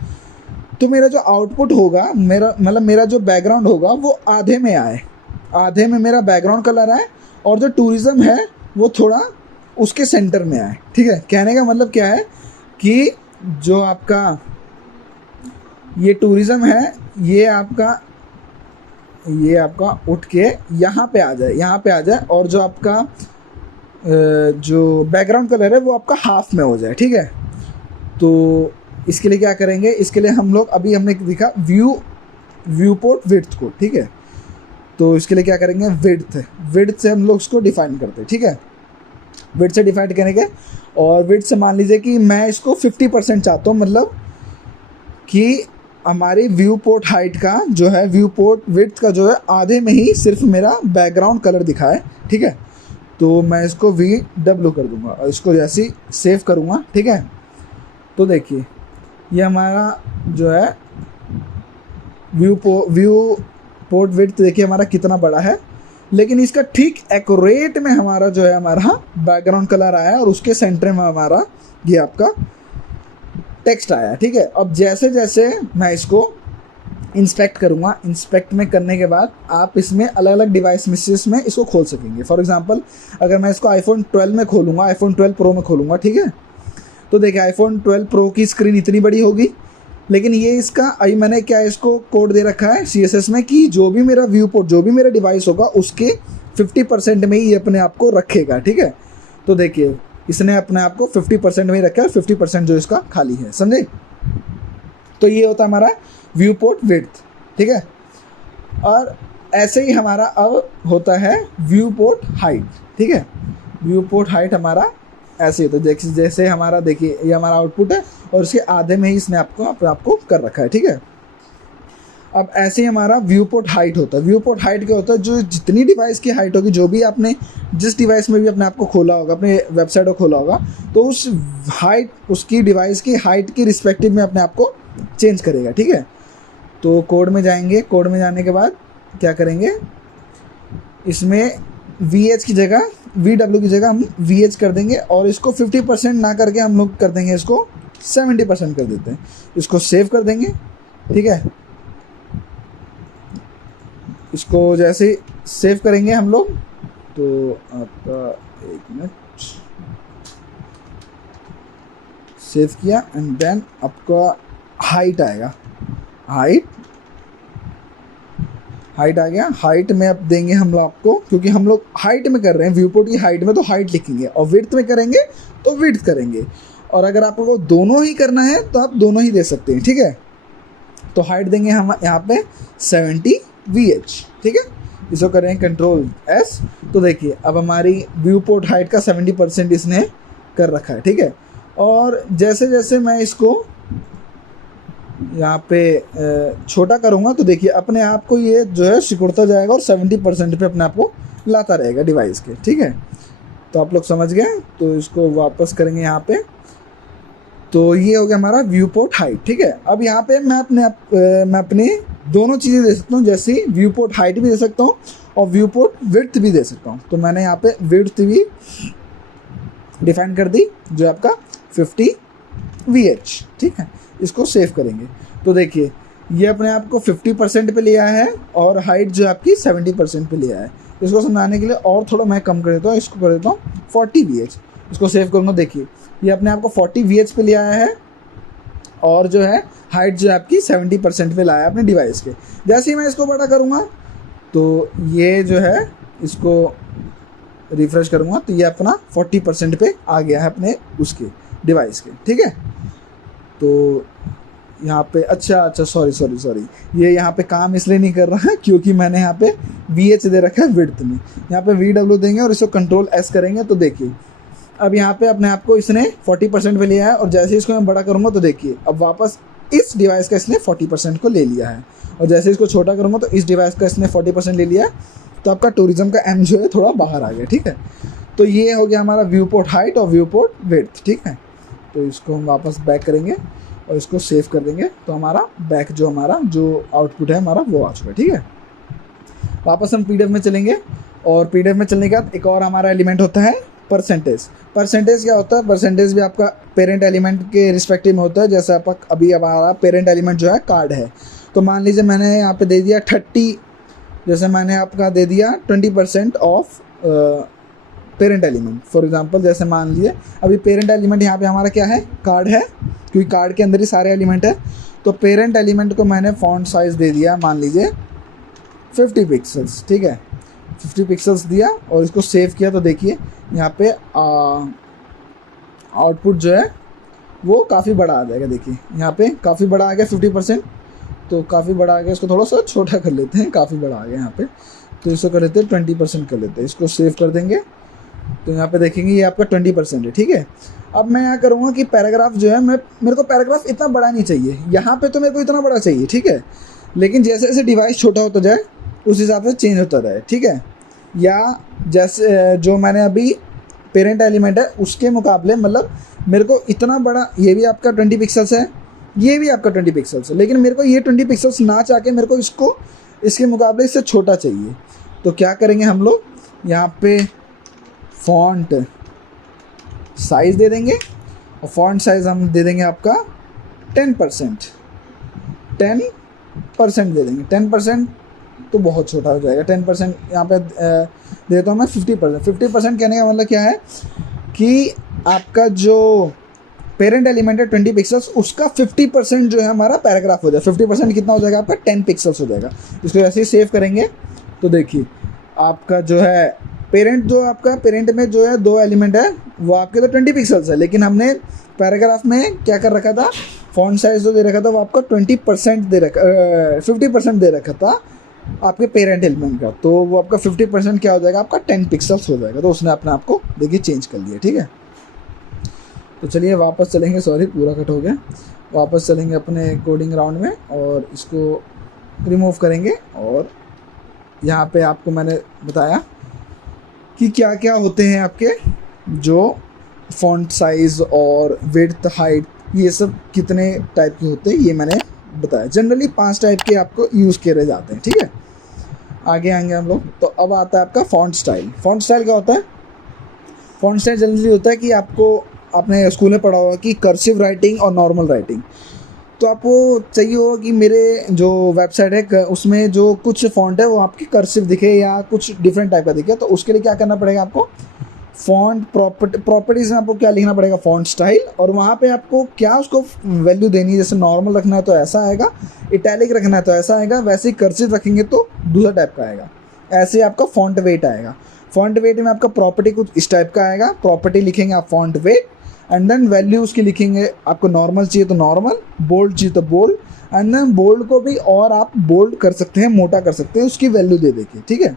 तो मेरा जो आउटपुट होगा, मेरा जो बैकग्राउंड होगा वो आधे में आए, आधे में मेरा बैकग्राउंड कलर आए और जो टूरिज़्म है वो थोड़ा उसके सेंटर में आए, ठीक है। कहने का मतलब क्या है कि जो आपका ये टूरिज़्म है, ये आपका उठ के यहाँ पे आ जाए, यहाँ पे आ जाए, और जो आपका जो बैकग्राउंड कलर है वो आपका हाफ में हो जाए, ठीक है। तो इसके लिए क्या करेंगे, इसके लिए हम लोग अभी हमने दिखा व्यू पोर्ट विड्थ को, ठीक है। तो इसके लिए क्या करेंगे, विड्थ से हम लोग इसको डिफाइन करते हैं, ठीक है। विड्थ से डिफाइन करेंगे, और विड्थ से मान लीजिए कि मैं इसको 50% चाहता हूँ, मतलब कि हमारी व्यू पोर्ट हाइट का जो है, व्यू पोर्ट विड्थ का जो है आधे में ही सिर्फ मेरा बैकग्राउंड कलर दिखाए, ठीक है। तो मैं इसको VW कर दूंगा और इसको जैसे ही सेव करूँगा, ठीक है। तो देखिए ये हमारा जो है व्यू पोर्ट विड्थ देखिए हमारा कितना बड़ा है, लेकिन इसका ठीक एक्यूरेट में हमारा जो है हमारा बैकग्राउंड कलर आया है और उसके सेंटर में हमारा ये आपका टेक्स्ट आया है, ठीक है। अब जैसे जैसे मैं इसको इंस्पेक्ट करूँगा, इंस्पेक्ट में करने के बाद आप इसमें अलग अलग डिवाइस में इसको खोल सकेंगे। फॉर एग्जांपल अगर मैं इसको iPhone 12 में खोलूँगा, iPhone 12 Pro में खोलूँगा, ठीक है। तो देखिए iPhone 12 Pro की स्क्रीन इतनी बड़ी होगी, लेकिन ये इसका अभी मैंने क्या इसको कोड दे रखा है CSS में कि जो भी मेरा व्यू पोर्ट, जो भी मेरा डिवाइस होगा उसके 50% में ही ये अपने आप को रखेगा, ठीक है। तो देखिए इसने अपने आप को 50% में ही रखा है, 50% जो इसका खाली है, समझे। तो ये होता है हमारा व्यू पोर्ट विड्थ, ठीक है। और ऐसे ही हमारा अब होता है व्यू पोर्ट हाइट, ठीक है। व्यू पोर्ट हाइट हमारा ऐसे ही होता है, जैसे हमारा देखिए ये हमारा आउटपुट है और इसके आधे में ही इसने आपको कर रखा है, ठीक है। अब ऐसे ही हमारा व्यू पोर्ट हाइट होता है। व्यू पोर्ट हाइट क्या होता है, जो जितनी डिवाइस की हाइट होगी, जो भी आपने जिस डिवाइस में भी अपने आप को खोला होगा, अपने वेबसाइट को खोला होगा, तो उस हाइट, उसकी डिवाइस की हाइट के रिस्पेक्टिव में अपने आप को चेंज करेगा, ठीक है। तो कोड में जाएंगे, कोड में जाने के बाद क्या करेंगे, इसमें VH की जगह VW की जगह हम VH कर देंगे, और इसको 50% ना करके हम लोग कर देंगे इसको 70% कर देते हैं। इसको सेव कर देंगे, ठीक है। इसको जैसे सेव करेंगे हम लोग, तो आपका 1 मिनट, सेव किया एंड देन आपका हाइट आएगा, हाइट आ गया। हाइट में अब देंगे हम लोग आपको, क्योंकि हम लोग हाइट में कर रहे हैं, व्यू पोर्ट की हाइट में तो हाइट लिखेंगे, और विड्थ में करेंगे तो विड्थ करेंगे। और अगर आपको दोनों ही करना है तो आप दोनों ही दे सकते हैं, ठीक है। तो हाइट देंगे हम यहाँ पे 70 VH, ठीक है। इसको करेंगे Ctrl+S। तो देखिए अब हमारी व्यू पोर्ट हाइट का 70% इसने कर रखा है, ठीक है। और जैसे जैसे मैं इसको यहाँ पे छोटा करूँगा, तो देखिए अपने आप को ये जो है सिकुड़ता जाएगा और 70% पे अपने आप को लाता रहेगा डिवाइस के, ठीक है। तो आप लोग समझ गए। तो इसको वापस करेंगे यहाँ पे। तो ये हो गया हमारा व्यू पोर्ट हाइट, ठीक है। अब यहाँ पे मैं अपनी दोनों चीज़ें दे सकता हूँ, जैसे व्यू पोर्ट हाइट भी दे सकता हूँ और व्यू पोर्ट विड्थ भी दे सकता हूँ। तो मैंने यहाँ पे विड्थ भी डिफाइन कर दी, जो आपका 50 VH, ठीक है। इसको सेव करेंगे। तो देखिए ये अपने आप को 50% पे लिया है और हाइट जो आपकी 70% पे लिया है। इसको समझाने के लिए और थोड़ा मैं कम कर देता हूँ, इसको कर देता हूँ 40 VH। इसको सेव करूँगा, देखिए ये अपने आप को 40 VH पे लिया है और जो है हाइट जो है आपकी 70% पे लाया है अपने डिवाइस के। जैसे ही मैं इसको बड़ा करूँगा तो ये जो है इसको रिफ्रेश करूँगा तो ये अपना 40% पे आ गया है अपने उसके डिवाइस के, ठीक है। तो यहाँ पे अच्छा सॉरी ये यहाँ पे काम इसलिए नहीं कर रहा है क्योंकि मैंने यहाँ पे VH दे रखा है विड्थ में। यहाँ पे VW देंगे और इसको Ctrl+S करेंगे। तो देखिए अब यहाँ पे अपने आप को इसने 40% पे लिया है और जैसे इसको मैं बड़ा करूँगा तो देखिए अब वापस इस डिवाइस का इसने 40% को ले लिया है और जैसे इसको छोटा करूँगा तो इस डिवाइस का इसने 40% ले लिया है। तो आपका टूरिज्म का M जो है थोड़ा बाहर आ गया, ठीक है। तो ये हो गया हमारा व्यू पोर्ट हाइट और व्यू पोर्ट विड्थ, ठीक है। तो इसको हम वापस बैक करेंगे और इसको सेव कर देंगे। तो हमारा बैक जो आउटपुट है हमारा वो आ चुका है, ठीक है। वापस हम PDF में चलेंगे और PDF में चलने के बाद एक और हमारा एलिमेंट होता है परसेंटेज। परसेंटेज क्या होता है, परसेंटेज भी आपका पेरेंट एलिमेंट के रिस्पेक्टिव में होता है। जैसे अभी हमारा पेरेंट एलिमेंट जो है कार्ड है, तो मान लीजिए मैंने यहाँ पे दे दिया 30, जैसे मैंने आपका दे दिया 20% of parent element for example. जैसे मान लीजिए अभी पेरेंट एलिमेंट यहाँ पे हमारा क्या है, कार्ड है, क्योंकि कार्ड के अंदर ही सारे एलिमेंट है। तो पेरेंट एलिमेंट को मैंने फॉन्ट साइज़ दे दिया, मान लीजिए 50 पिक्सल्स, ठीक है, 50 पिक्सल्स दिया और इसको सेव किया। तो देखिए यहाँ पे आउटपुट जो है वो काफ़ी बड़ा आ जाएगा। देखिए यहाँ पे काफ़ी बड़ा आ गया 50%, तो काफ़ी बड़ा आ गया। इसको थोड़ा सा छोटा कर लेते हैं, काफ़ी बड़ा आ गया यहाँ पे, तो इसको कर लेते हैं 20% कर लेते हैं। इसको सेव कर देंगे तो यहाँ पे देखेंगे ये आपका 20% है, ठीक है। अब मैं यहाँ करूँगा कि पैराग्राफ जो है, मेरे को पैराग्राफ इतना बड़ा नहीं चाहिए, यहाँ पे तो मेरे को इतना बड़ा चाहिए, ठीक है। लेकिन जैसे जैसे डिवाइस छोटा होता जाए उस हिसाब से चेंज होता रहे, ठीक है। या जैसे जो मैंने अभी पेरेंट एलिमेंट है उसके मुकाबले, मतलब मेरे को इतना बड़ा, ये भी आपका 20 पिक्सल्स है, ये भी आपका 20 पिक्सल्स है, लेकिन मेरे को ये 20 पिक्सल्स ना चाह के मेरे को इसको इसके मुकाबले इससे छोटा चाहिए। तो क्या करेंगे हम लोग, यहाँ पे फॉन्ट साइज़ दे देंगे और फॉन्ट साइज़ हम दे देंगे आपका 10% दे देंगे। 10% तो बहुत छोटा हो जाएगा, 10% यहाँ पे देता हूँ मैं 50%। 50% कहने का मतलब क्या है कि आपका जो पेरेंट एलिमेंट है 20 पिक्सल्स, उसका 50% जो है हमारा पैराग्राफ हो जाएगा। 50% कितना हो जाएगा आपका 10 पिक्सल्स हो जाएगा। इसको ऐसे ही सेव करेंगे तो देखिए आपका जो है पेरेंट में जो है 2 एलिमेंट है वो आपके तो 20 पिक्सल्स है, लेकिन हमने पैराग्राफ में क्या कर रखा था, फॉन्ट साइज जो दे रखा था वो आपका 50% दे रखा 50% दे रखा था आपके पेरेंट एलिमेंट का, तो वो आपका 50% क्या हो जाएगा आपका 10 पिक्सल्स हो जाएगा। तो उसने अपने आप को देखिए चेंज कर लिया, ठीक है। तो चलिए वापस चलेंगे, सॉरी पूरा कट हो गया, वापस चलेंगे अपने कोडिंग राउंड में और इसको रिमूव करेंगे। और यहाँ पे आपको मैंने बताया कि क्या क्या होते हैं आपके जो फॉन्ट साइज़ और विड्थ हाइट, ये सब कितने टाइप के होते हैं ये मैंने बताया। जनरली 5 टाइप के आपको यूज़ किए जाते हैं, ठीक है। आगे आएंगे हम लोग। तो अब आता है आपका फॉन्ट स्टाइल। फॉन्ट स्टाइल क्या होता है, फॉन्ट स्टाइल जनरली होता है कि आपने स्कूल में पढ़ा होगा कि कर्सिव राइटिंग और नॉर्मल राइटिंग। तो आपको चाहिए होगा कि मेरे जो वेबसाइट है उसमें जो कुछ फॉन्ट है वो आपकी कर्सिव दिखे या कुछ डिफरेंट टाइप का दिखे। तो उसके लिए क्या करना पड़ेगा आपको, फॉन्ट प्रॉपर्टीज़ में आपको क्या लिखना पड़ेगा, फॉन्ट स्टाइल, और वहाँ पे आपको क्या उसको वैल्यू देनी है। जैसे नॉर्मल रखना है तो ऐसा आएगा, इटैलिक रखना है तो ऐसा आएगा, वैसे ही कर्सिव रखेंगे तो दूसरा टाइप का आएगा। ऐसे आपका फॉन्ट वेट आएगा। फॉन्ट वेट में आपका प्रॉपर्टी कुछ इस टाइप का आएगा, प्रॉपर्टी लिखेंगे आप font weight, and then value उसकी लिखेंगे, आपको नॉर्मल चाहिए तो नॉर्मल, बोल्ड चाहिए तो बोल्ड, एंड देन बोल्ड को भी और आप बोल्ड कर सकते हैं, मोटा कर सकते हैं उसकी वैल्यू दे देके, ठीक है।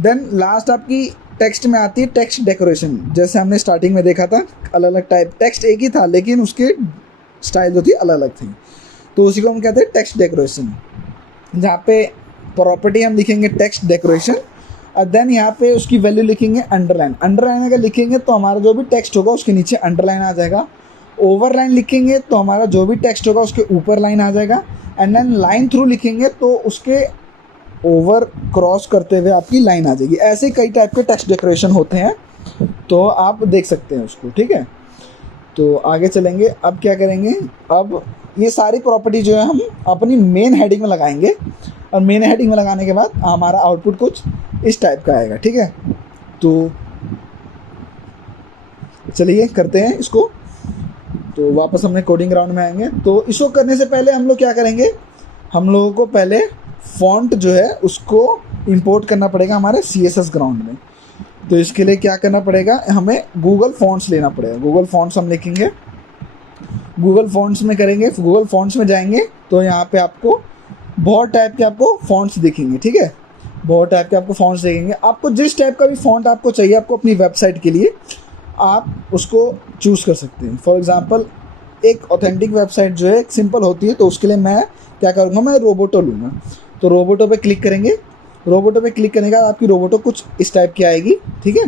देन लास्ट आपकी टेक्स्ट में आती है टेक्स्ट डेकोरेशन। जैसे हमने स्टार्टिंग में देखा था अलग अलग टाइप, टेक्स्ट एक ही था लेकिन उसके स्टाइल जो थी अलग अलग थी, तो उसी को हम कहते हैं टेक्स्ट डेकोरेशन। जहाँ पे प्रॉपर्टी हम लिखेंगे टेक्स्ट डेकोरेशन, और देन यहाँ पे उसकी वैल्यू लिखेंगे अंडरलाइन। अंडरलाइन अगर लिखेंगे तो हमारा जो भी टेक्स्ट होगा उसके नीचे अंडरलाइन आ जाएगा। ओवरलाइन लिखेंगे तो हमारा जो भी टेक्स्ट होगा उसके ऊपर लाइन आ जाएगा। एंड देन लाइन थ्रू लिखेंगे तो उसके ओवर क्रॉस करते हुए आपकी लाइन आ जाएगी। ऐसे कई टाइप के टेक्स्ट डेकोरेशन होते हैं, तो आप देख सकते हैं उसको, ठीक है। तो आगे चलेंगे। अब क्या करेंगे, अब ये सारी प्रॉपर्टी जो है हम अपनी मेन हेडिंग में लगाएंगे, और मेन हेडिंग में लगाने के बाद हमारा आउटपुट कुछ इस टाइप का आएगा, ठीक है। तो चलिए करते हैं इसको। तो वापस हमने कोडिंग राउंड में आएंगे। तो इसको करने से पहले हम लोग क्या करेंगे, हम लोगों को पहले फॉन्ट जो है उसको इंपोर्ट करना पड़ेगा हमारे CSS ग्राउंड में। तो इसके लिए क्या करना पड़ेगा, हमें गूगल फॉन्ट्स लेना पड़ेगा। गूगल फॉन्ट्स हम लिखेंगे, गूगल फॉन्ट्स में करेंगे, गूगल फॉन्ट्स में जाएंगे तो यहाँ पे आपको बहुत टाइप के आपको फॉन्ट्स दिखेंगे, ठीक है। बहुत टाइप के आपको फॉन्ट्स देखेंगे। आपको जिस टाइप का भी फॉन्ट आपको चाहिए आपको अपनी वेबसाइट के लिए, आप उसको चूज़ कर सकते हैं। फॉर एग्जांपल एक ऑथेंटिक वेबसाइट जो है सिंपल होती है, तो उसके लिए मैं क्या करूँगा, मैं रोबोटो लूँगा। तो रोबोटो पे क्लिक करेंगे। रोबोटो पे क्लिक करने के बाद आपकी रोबोटो कुछ इस टाइप की आएगी, ठीक है।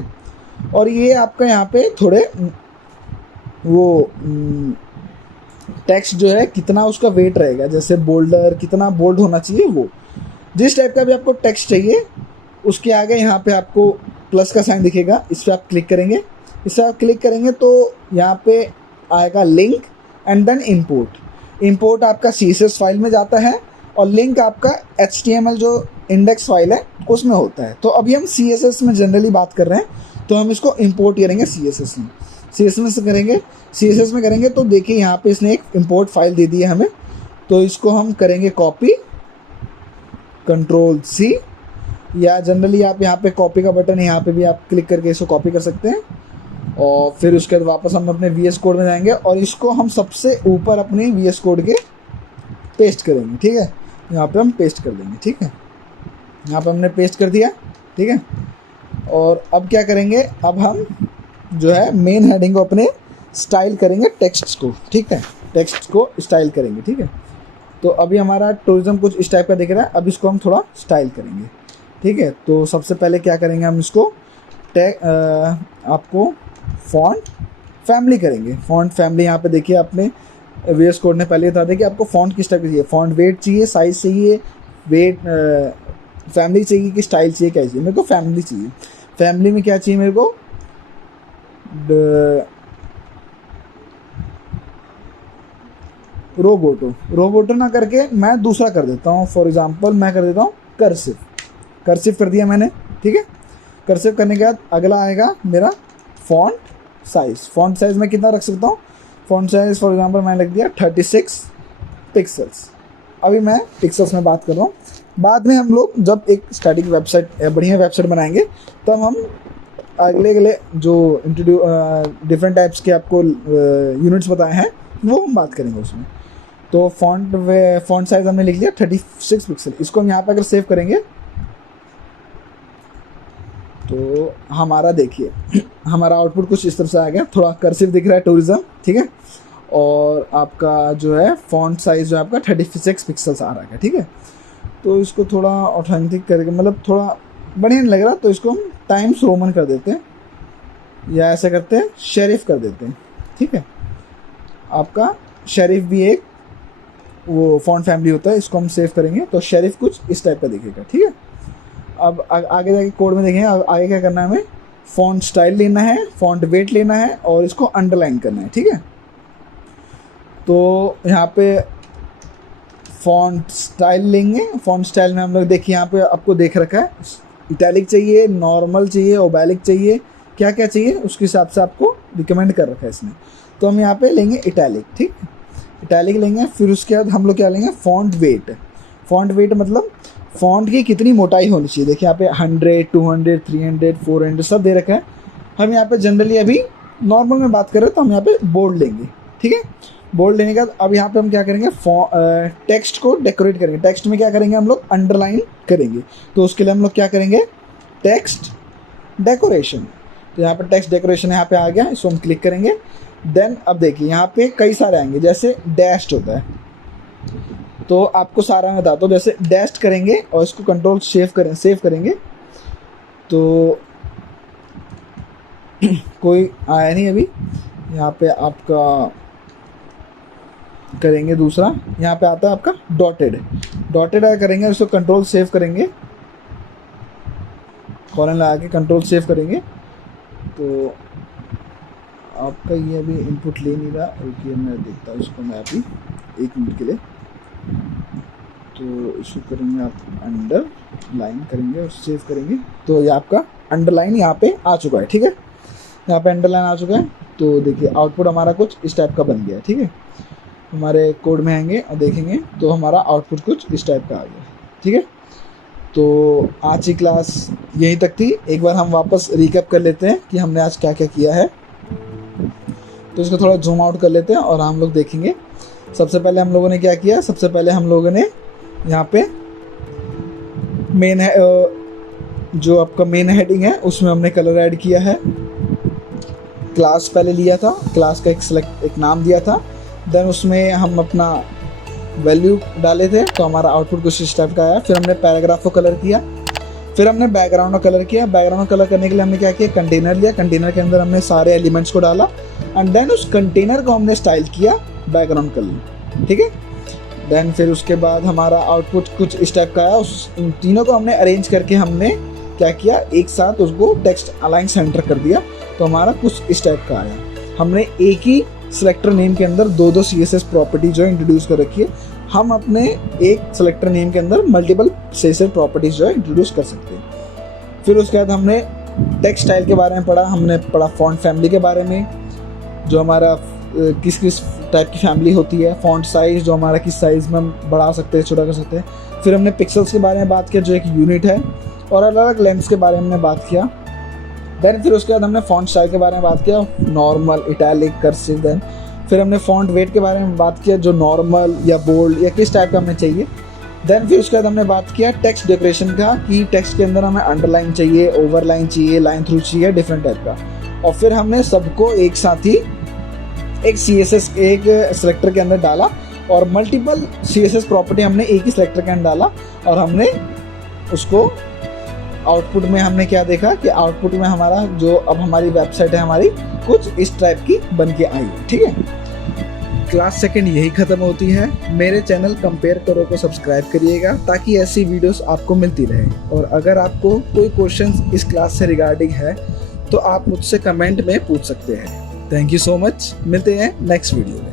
और ये आपका यहाँ पे थोड़े वो टेक्स्ट जो है कितना उसका वेट रहेगा, जैसे बोल्डर कितना बोल्ड होना चाहिए, वो जिस टाइप का भी आपको टेक्स्ट चाहिए उसके आगे यहाँ पे आपको प्लस का साइन दिखेगा, इस पर आप क्लिक करेंगे। इस पर आप क्लिक करेंगे तो यहाँ पे आएगा link and then import. Import आपका CSS फाइल में जाता है और लिंक आपका HTML जो इंडेक्स फाइल है उसमें होता है। तो अभी हम CSS में जनरली बात कर रहे हैं, तो हम इसको इंपोर्ट करेंगे CSS में से करेंगे। CSS में करेंगे तो देखिए यहाँ पे इसने एक इंपोर्ट फाइल दे दी है हमें, तो इसको हम करेंगे कॉपी, Ctrl+C, या जनरली आप यहाँ पे कॉपी का बटन है, यहाँ पे भी आप क्लिक करके इसको कॉपी कर सकते हैं। और फिर उसके बाद वापस हम अपने VS कोड में जाएंगे और इसको हम सबसे ऊपर अपने VS कोड के पेस्ट करेंगे, ठीक है। यहाँ पे हम पेस्ट कर देंगे, ठीक है। यहाँ पे हमने पेस्ट कर दिया, ठीक है। और अब क्या करेंगे, अब हम जो है मेन हेडिंग को अपने स्टाइल करेंगे, टेक्स्ट को, ठीक है। टेक्स्ट को स्टाइल करेंगे, ठीक है। तो अभी हमारा टूरिज्म कुछ इस टाइप का दिख रहा है, अब इसको हम थोड़ा स्टाइल करेंगे, ठीक है। तो सबसे पहले क्या करेंगे, हम इसको आपको फॉन्ट फैमिली करेंगे। फॉन्ट फैमिली यहाँ पे देखिए, आपने VS कोड ने पहले बता दिया कि आपको फॉन्ट किस टाइप की चाहिए, फॉन्ट वेट चाहिए, साइज चाहिए, वेट फैमिली चाहिए कि स्टाइल चाहिए, क्या चाहिए। मेरे को फैमिली चाहिए। फैमिली में क्या चाहिए मेरे को, रोबोटो ना करके मैं दूसरा कर देता हूँ। फॉर एग्जांपल मैं कर देता हूँ कर्सिव कर दिया मैंने, ठीक है। कर्सिव करने के बाद अगला आएगा मेरा फॉन्ट साइज मैं कितना रख सकता हूँ। फॉन्ट साइज फॉर एग्जांपल मैंने लिख दिया 36 पिक्सल्स। अभी मैं पिक्सल्स में बात कर रहा हूँ। बाद में हम लोग जब एक स्टैटिक वेबसाइट, बढ़िया वेबसाइट बनाएंगे, तब हम अगले जो डिफरेंट टाइप्स के आपको यूनिट्स बताए हैं वो हम बात करेंगे उसमें। तो फॉन्ट साइज हमने लिख लिया 36 पिक्सल। इसको हम यहाँ पर अगर सेव करेंगे तो हमारा देखिए हमारा आउटपुट कुछ इस तरह से आ गया। थोड़ा कर्सिव दिख रहा है टूरिज्म, ठीक है। और आपका जो है फॉन्ट साइज जो है आपका 36 पिक्सल्स आ रहा है, ठीक है। तो इसको थोड़ा ऑथेंटिक करके, मतलब थोड़ा बढ़िया नहीं लग रहा, तो इसको हम टाइम्स रोमन कर देते हैं, या ऐसा करते हैं शेरिफ कर देते हैं, ठीक है। आपका शेरिफ भी एक वो फॉन्ट फैमिली होता है। इसको हम सेव करेंगे तो शेरिफ कुछ इस टाइप का दिखेगा, ठीक है। अब आगे जाके कोड में देखेंगे आगे क्या करना है, हमें फॉन्ट स्टाइल लेना है, फॉन्ट वेट लेना है और इसको अंडरलाइन करना है, ठीक है। तो यहाँ पे फॉन्ट स्टाइल लेंगे। फॉन्ट स्टाइल में हम लोग देखिए यहाँ पे आपको देख रखा है, इटैलिक चाहिए, नॉर्मल चाहिए, ओबैलिक चाहिए, क्या क्या चाहिए उसके हिसाब से आपको रिकमेंड कर रखा है इसने। तो हम यहाँ पे लेंगे इटैलिक, ठीक है। इटैलिक लेंगे। फिर उसके बाद हम लोग क्या लेंगे, फॉन्ट वेट मतलब फॉन्ट की कितनी मोटाई होनी चाहिए। देखिए यहाँ पे 100, 200, 300, 400 सब दे रखा है। हम यहाँ पे जनरली अभी नॉर्मल में बात कर रहे हैं, तो हम यहाँ पे बोल्ड लेंगे, ठीक है। बोल्ड लेने के बाद अब यहाँ पे हम क्या करेंगे, टेक्स्ट को डेकोरेट करेंगे। टेक्स्ट में क्या करेंगे, हम लोग अंडरलाइन करेंगे। तो उसके लिए हम लोग क्या करेंगे, टेक्स्ट डेकोरेशन। तो यहाँ पे टेक्स्ट डेकोरेशन यहाँ पे आ गया, इसको हम क्लिक करेंगे। देन अब देखिए यहाँ पे कई सारे आएंगे, जैसे डैश्ड होता है, तो आपको सारा मैं बताता हूँ। जैसे डैश्ड करेंगे और इसको कंट्रोल सेव करेंगे तो कोई आया नहीं अभी। यहाँ पे आपका करेंगे दूसरा, यहाँ पे आता है आपका डॉटेड आया करेंगे, उसको कंट्रोल सेव करेंगे, कॉलन लगा के कंट्रोल सेव करेंगे। तो आपका ये अभी इनपुट ले नहीं रहा, रुकिए मैं देखता हूँ इसको मैं अभी 1 मिनट के लिए। तो इसको करेंगे आप अंडरलाइन करेंगे और सेव करेंगे। तो ये आपका अंडरलाइन यहाँ पे आ चुका है, ठीक है। यहाँ पे अंडरलाइन आ चुका है। तो देखिए आउटपुट हमारा कुछ इस टाइप का बन गया, ठीक है। हमारे कोड में आएंगे और देखेंगे तो हमारा आउटपुट कुछ इस टाइप का आ गया, ठीक है। तो आज की क्लास यहीं तक थी। एक बार हम वापस रिकैप कर लेते हैं कि हमने आज क्या क्या किया है। तो इसको थोड़ा जूम आउट कर लेते हैं और हम लोग देखेंगे। सबसे पहले हम लोगों ने क्या किया, सबसे पहले हम लोगों ने यहाँ पे मेन है जो आपका मेन हेडिंग है उसमें हमने कलर ऐड किया है। क्लास पहले लिया था, क्लास का एक नाम दिया था। देन उसमें हम अपना वैल्यू डाले थे, तो हमारा आउटपुट कुछ इस टाइप का आया। फिर हमने पैराग्राफ को कलर किया, फिर हमने बैकग्राउंड को कलर किया। बैकग्राउंड को कलर करने के लिए हमने क्या किया, कंटेनर लिया, कंटेनर के अंदर हमने सारे एलिमेंट्स को डाला एंड देन उस कंटेनर को हमने स्टाइल किया बैकग्राउंड कलर, ठीक है। देन फिर उसके बाद हमारा आउटपुट कुछ इस टाइप का आया। इन तीनों को हमने अरेंज करके हमने क्या किया, एक साथ उसको टेक्स्ट अलाइन सेंटर कर दिया, तो हमारा कुछ इस टाइप का आया। हमने एक ही सेलेक्टर नेम के अंदर दो CSS प्रॉपर्टी जो इंट्रोड्यूस कर रखी है। हम अपने एक सेलेक्टर नेम के अंदर मल्टीपल CSS प्रॉपर्टीज जो है इंट्रोड्यूस कर सकते हैं। फिर उसके बाद हमने टेक्स्ट स्टाइल के बारे में पढ़ा, हमने पढ़ा फॉन्ट फैमिली के बारे में, जो हमारा किस किस टाइप की फैमिली होती है, फॉन्ट साइज़ जो हमारा किस साइज़ में हम बढ़ा सकते हैं, छोटा कर सकते हैं। फिर हमने पिक्सल्स के बारे में बात किया जो एक यूनिट है, और अलग अलग लेंथ्स के बारे में हमने बात किया। देन फिर उसके बाद हमने फॉन्ट स्टाइल के बारे में बात किया, नॉर्मल, इटैलिक, कर्सिव। देन फिर हमने फॉन्ट वेट के बारे में बात किया, जो नॉर्मल या बोल्ड या किस टाइप का हमें चाहिए। देन फिर उसके बाद हमने बात किया टेक्स्ट डेकोरेशन का, कि टेक्स्ट के अंदर हमें अंडरलाइन चाहिए, ओवरलाइन चाहिए, लाइन थ्रू चाहिए, डिफरेंट टाइप का। और फिर हमने सबको एक साथ ही एक CSS एक सेलेक्टर के अंदर डाला, और मल्टीपल CSS प्रॉपर्टी हमने एक ही सेलेक्टर के अंदर डाला, और हमने उसको आउटपुट में हमने क्या देखा कि आउटपुट में हमारा जो अब हमारी वेबसाइट है हमारी कुछ इस टाइप की बन के आई। ठीक है, क्लास सेकंड यही ख़त्म होती है। मेरे चैनल कंपेयर करो को सब्सक्राइब करिएगा ताकि ऐसी वीडियोस आपको मिलती रहे। और अगर आपको कोई क्वेश्चंस इस क्लास से रिगार्डिंग है तो आप मुझसे कमेंट में पूछ सकते हैं। थैंक यू सो मच, मिलते हैं नेक्स्ट वीडियो में।